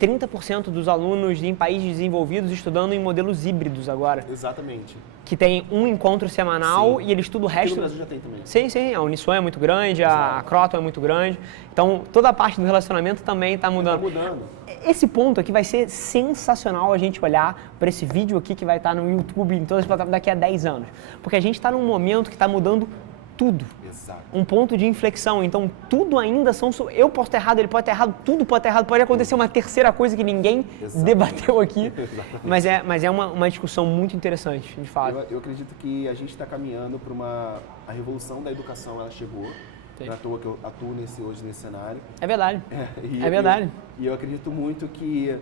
30% dos alunos em países desenvolvidos estudando em modelos híbridos agora. Exatamente. Que tem um encontro semanal e ele estuda o resto. E no Brasil já tem também. Sim. A Uniswan é muito grande, a Croton é muito grande. Então, toda a parte do relacionamento também está mudando. Está mudando. Esse ponto aqui vai ser sensacional a gente olhar para esse vídeo aqui que vai estar no YouTube, em todas as plataformas, daqui a 10 anos. Porque a gente está num momento que está mudando tudo. Exato. Um ponto de inflexão. Então, tudo ainda são... Eu posso estar errado, ele pode estar errado, tudo pode estar errado. Pode acontecer uma terceira coisa que ninguém debateu aqui. Mas é uma discussão muito interessante, de fato. Eu acredito que a gente está caminhando para a revolução da educação, ela chegou. Não é à toa que eu atuo hoje nesse cenário. É verdade. É verdade. E eu acredito muito que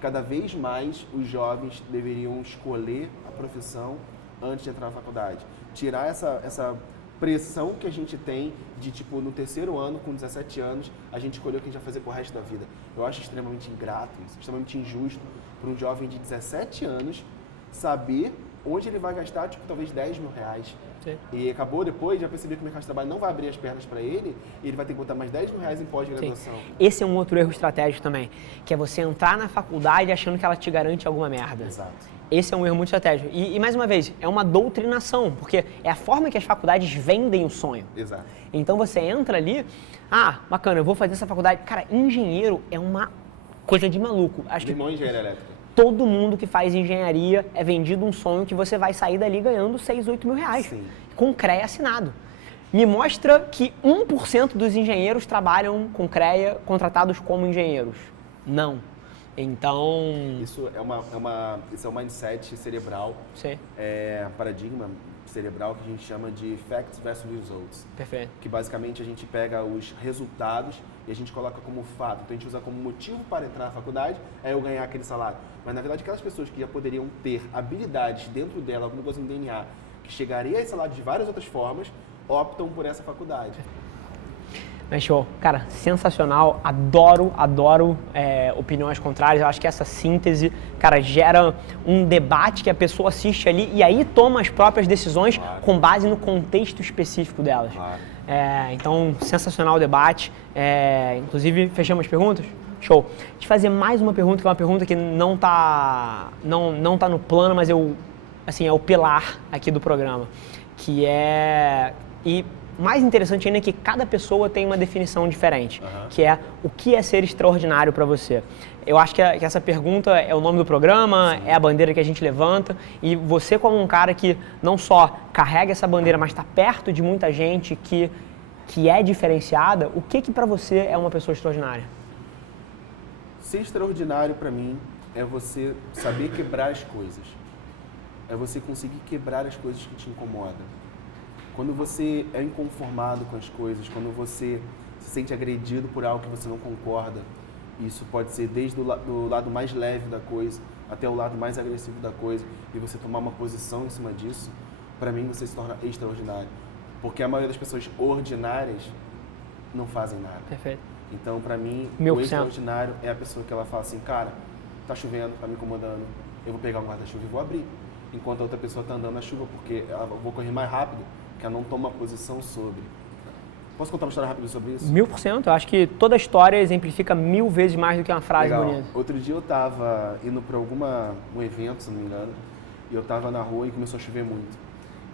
cada vez mais os jovens deveriam escolher a profissão antes de entrar na faculdade. Tirar essa pressão que a gente tem de, tipo, no terceiro ano, com 17 anos, a gente escolheu o que a gente vai fazer pro resto da vida. Eu acho extremamente ingrato isso, extremamente injusto para um jovem de 17 anos saber onde ele vai gastar, tipo, talvez 10 mil reais. Sim. E acabou depois, já percebi que o mercado de trabalho não vai abrir as pernas para ele e ele vai ter que botar mais 10 mil reais em pós-graduação. Esse é um outro erro estratégico também, que é você entrar na faculdade achando que ela te garante alguma merda. Exato. Esse é um erro muito estratégico. E mais uma vez, é uma doutrinação, porque é a forma que as faculdades vendem o sonho. Exato. Então você entra ali, bacana, eu vou fazer essa faculdade. Cara, engenheiro é uma coisa de maluco. Acho que engenharia elétrica. Todo mundo que faz engenharia é vendido um sonho que você vai sair dali ganhando 6, 8 mil reais. Sim. Com CREA assinado. Me mostra que 1% dos engenheiros trabalham com CREA contratados como engenheiros. Não. Então... Isso é um mindset cerebral, paradigma cerebral que a gente chama de facts versus results. Perfeito. Que basicamente a gente pega os resultados e a gente coloca como fato. Então a gente usa como motivo para entrar na faculdade, é eu ganhar aquele salário. Mas na verdade aquelas pessoas que já poderiam ter habilidades dentro dela, alguma coisa no DNA, que chegaria a esse salário de várias outras formas, optam por essa faculdade. Mas show. Cara, sensacional. Adoro opiniões contrárias. Eu acho que essa síntese, cara, gera um debate que a pessoa assiste ali e aí toma as próprias decisões com base no contexto específico delas. Então, sensacional o debate. Inclusive, fechamos as perguntas? Show. Deixa eu fazer mais uma pergunta, que é uma pergunta que não tá no plano, mas é o pilar aqui do programa. Que é... Mais interessante ainda é que cada pessoa tem uma definição diferente, que é o que é ser extraordinário para você. Eu acho que essa pergunta é o nome do programa, é a bandeira que a gente levanta, e você como um cara que não só carrega essa bandeira, mas está perto de muita gente que é diferenciada, o que para você é uma pessoa extraordinária? Ser extraordinário para mim é você saber quebrar as coisas, é você conseguir quebrar as coisas que te incomodam. Quando você é inconformado com as coisas, quando você se sente agredido por algo que você não concorda, isso pode ser desde do lado mais leve da coisa até o lado mais agressivo da coisa, e você tomar uma posição em cima disso, para mim você se torna extraordinário. Porque a maioria das pessoas ordinárias não fazem nada. Perfeito. Então, para mim, 1000%. O extraordinário é a pessoa que ela fala assim, cara, tá chovendo, tá me incomodando, eu vou pegar um guarda-chuva e vou abrir. Enquanto a outra pessoa tá andando na chuva, porque eu vou correr mais rápido, que ela não toma posição sobre. Posso contar uma história rápida sobre isso? 1000%. Eu acho que toda história exemplifica 1000 vezes mais do que uma frase bonita. Outro dia eu estava indo para um evento, se não me engano, e eu estava na rua e começou a chover muito.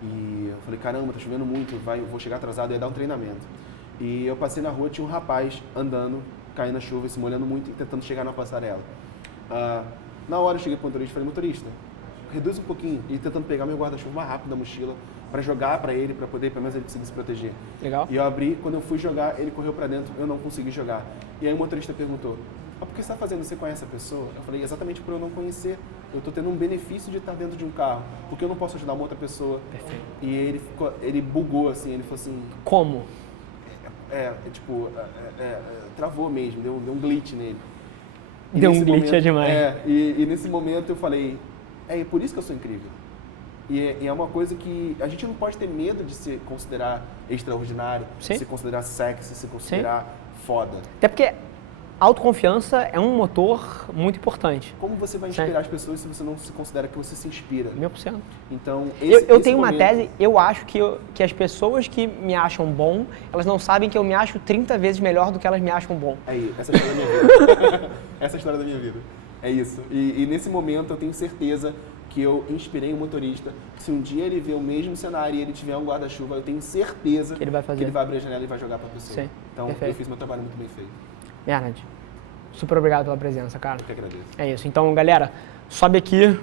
E eu falei, caramba, tá chovendo muito, eu vou chegar atrasado, eu ia dar um treinamento. E eu passei na rua, tinha um rapaz andando, caindo na chuva, se molhando muito e tentando chegar na passarela. Na hora eu cheguei pro motorista e falei, motorista, reduz um pouquinho, e tentando pegar meu guarda-chuva mais rápido da mochila, para jogar para ele, para poder, pelo menos ele conseguir se proteger. Legal. E eu abri, quando eu fui jogar, ele correu para dentro, eu não consegui jogar. E aí o motorista perguntou, por que você está fazendo? Você conhece a pessoa? Eu falei, exatamente por eu não conhecer eu tô tendo um benefício de estar dentro de um carro, porque eu não posso ajudar uma outra pessoa. Perfeito. E ele bugou assim, ele falou assim... Como? Travou mesmo, deu um glitch nele. E Deu um nesse glitch momento, é demais. E nesse momento eu falei, é por isso que eu sou incrível. E é uma coisa que a gente não pode ter medo de se considerar extraordinário, Sim. se considerar sexy, se considerar foda. Até porque autoconfiança é um motor muito importante. Como você vai inspirar as pessoas se você não se considera que você se inspira? 1000%. Então, Eu tenho uma tese, eu acho que as pessoas que me acham bom, elas não sabem que eu me acho 30 vezes melhor do que elas me acham bom. Aí, essa é a história da minha vida. Essa é a história da minha vida. É isso. E nesse momento eu tenho certeza que eu inspirei o motorista. Se um dia ele ver o mesmo cenário e ele tiver um guarda-chuva, eu tenho certeza Que ele vai fazer. que ele vai abrir a janela e vai jogar pra pessoa. Sim, Então, perfeito. eu fiz meu trabalho muito bem feito. Bernard, super obrigado pela presença, cara. Eu que agradeço. É isso. Então, galera, sobe aqui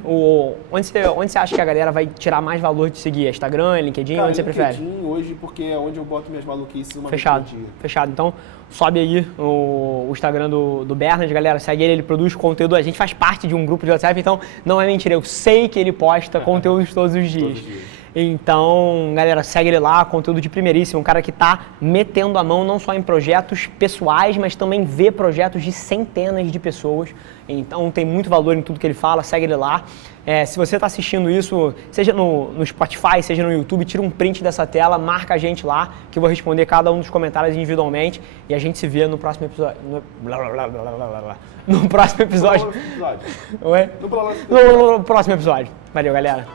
onde você acha que a galera vai tirar mais valor de seguir? Instagram, LinkedIn, Cara, onde você prefere? LinkedIn hoje, porque é onde eu boto minhas maluquices uma Fechado, vez por dia. fechado. Então, sobe aí o Instagram do Bernard, galera, segue ele produz conteúdo, a gente faz parte de um grupo de WhatsApp, então não é mentira, eu sei que ele posta conteúdos todos os dias. Todos os dias. Então, galera, segue ele lá, conteúdo de primeiríssimo, um cara que tá metendo a mão não só em projetos pessoais, mas também vê projetos de centenas de pessoas. Então, tem muito valor em tudo que ele fala, segue ele lá. Se você está assistindo isso, seja no Spotify, seja no YouTube, tira um print dessa tela, marca a gente lá, que eu vou responder cada um dos comentários individualmente. E a gente se vê no próximo episódio. No próximo episódio. Oi? No próximo episódio. Valeu, galera.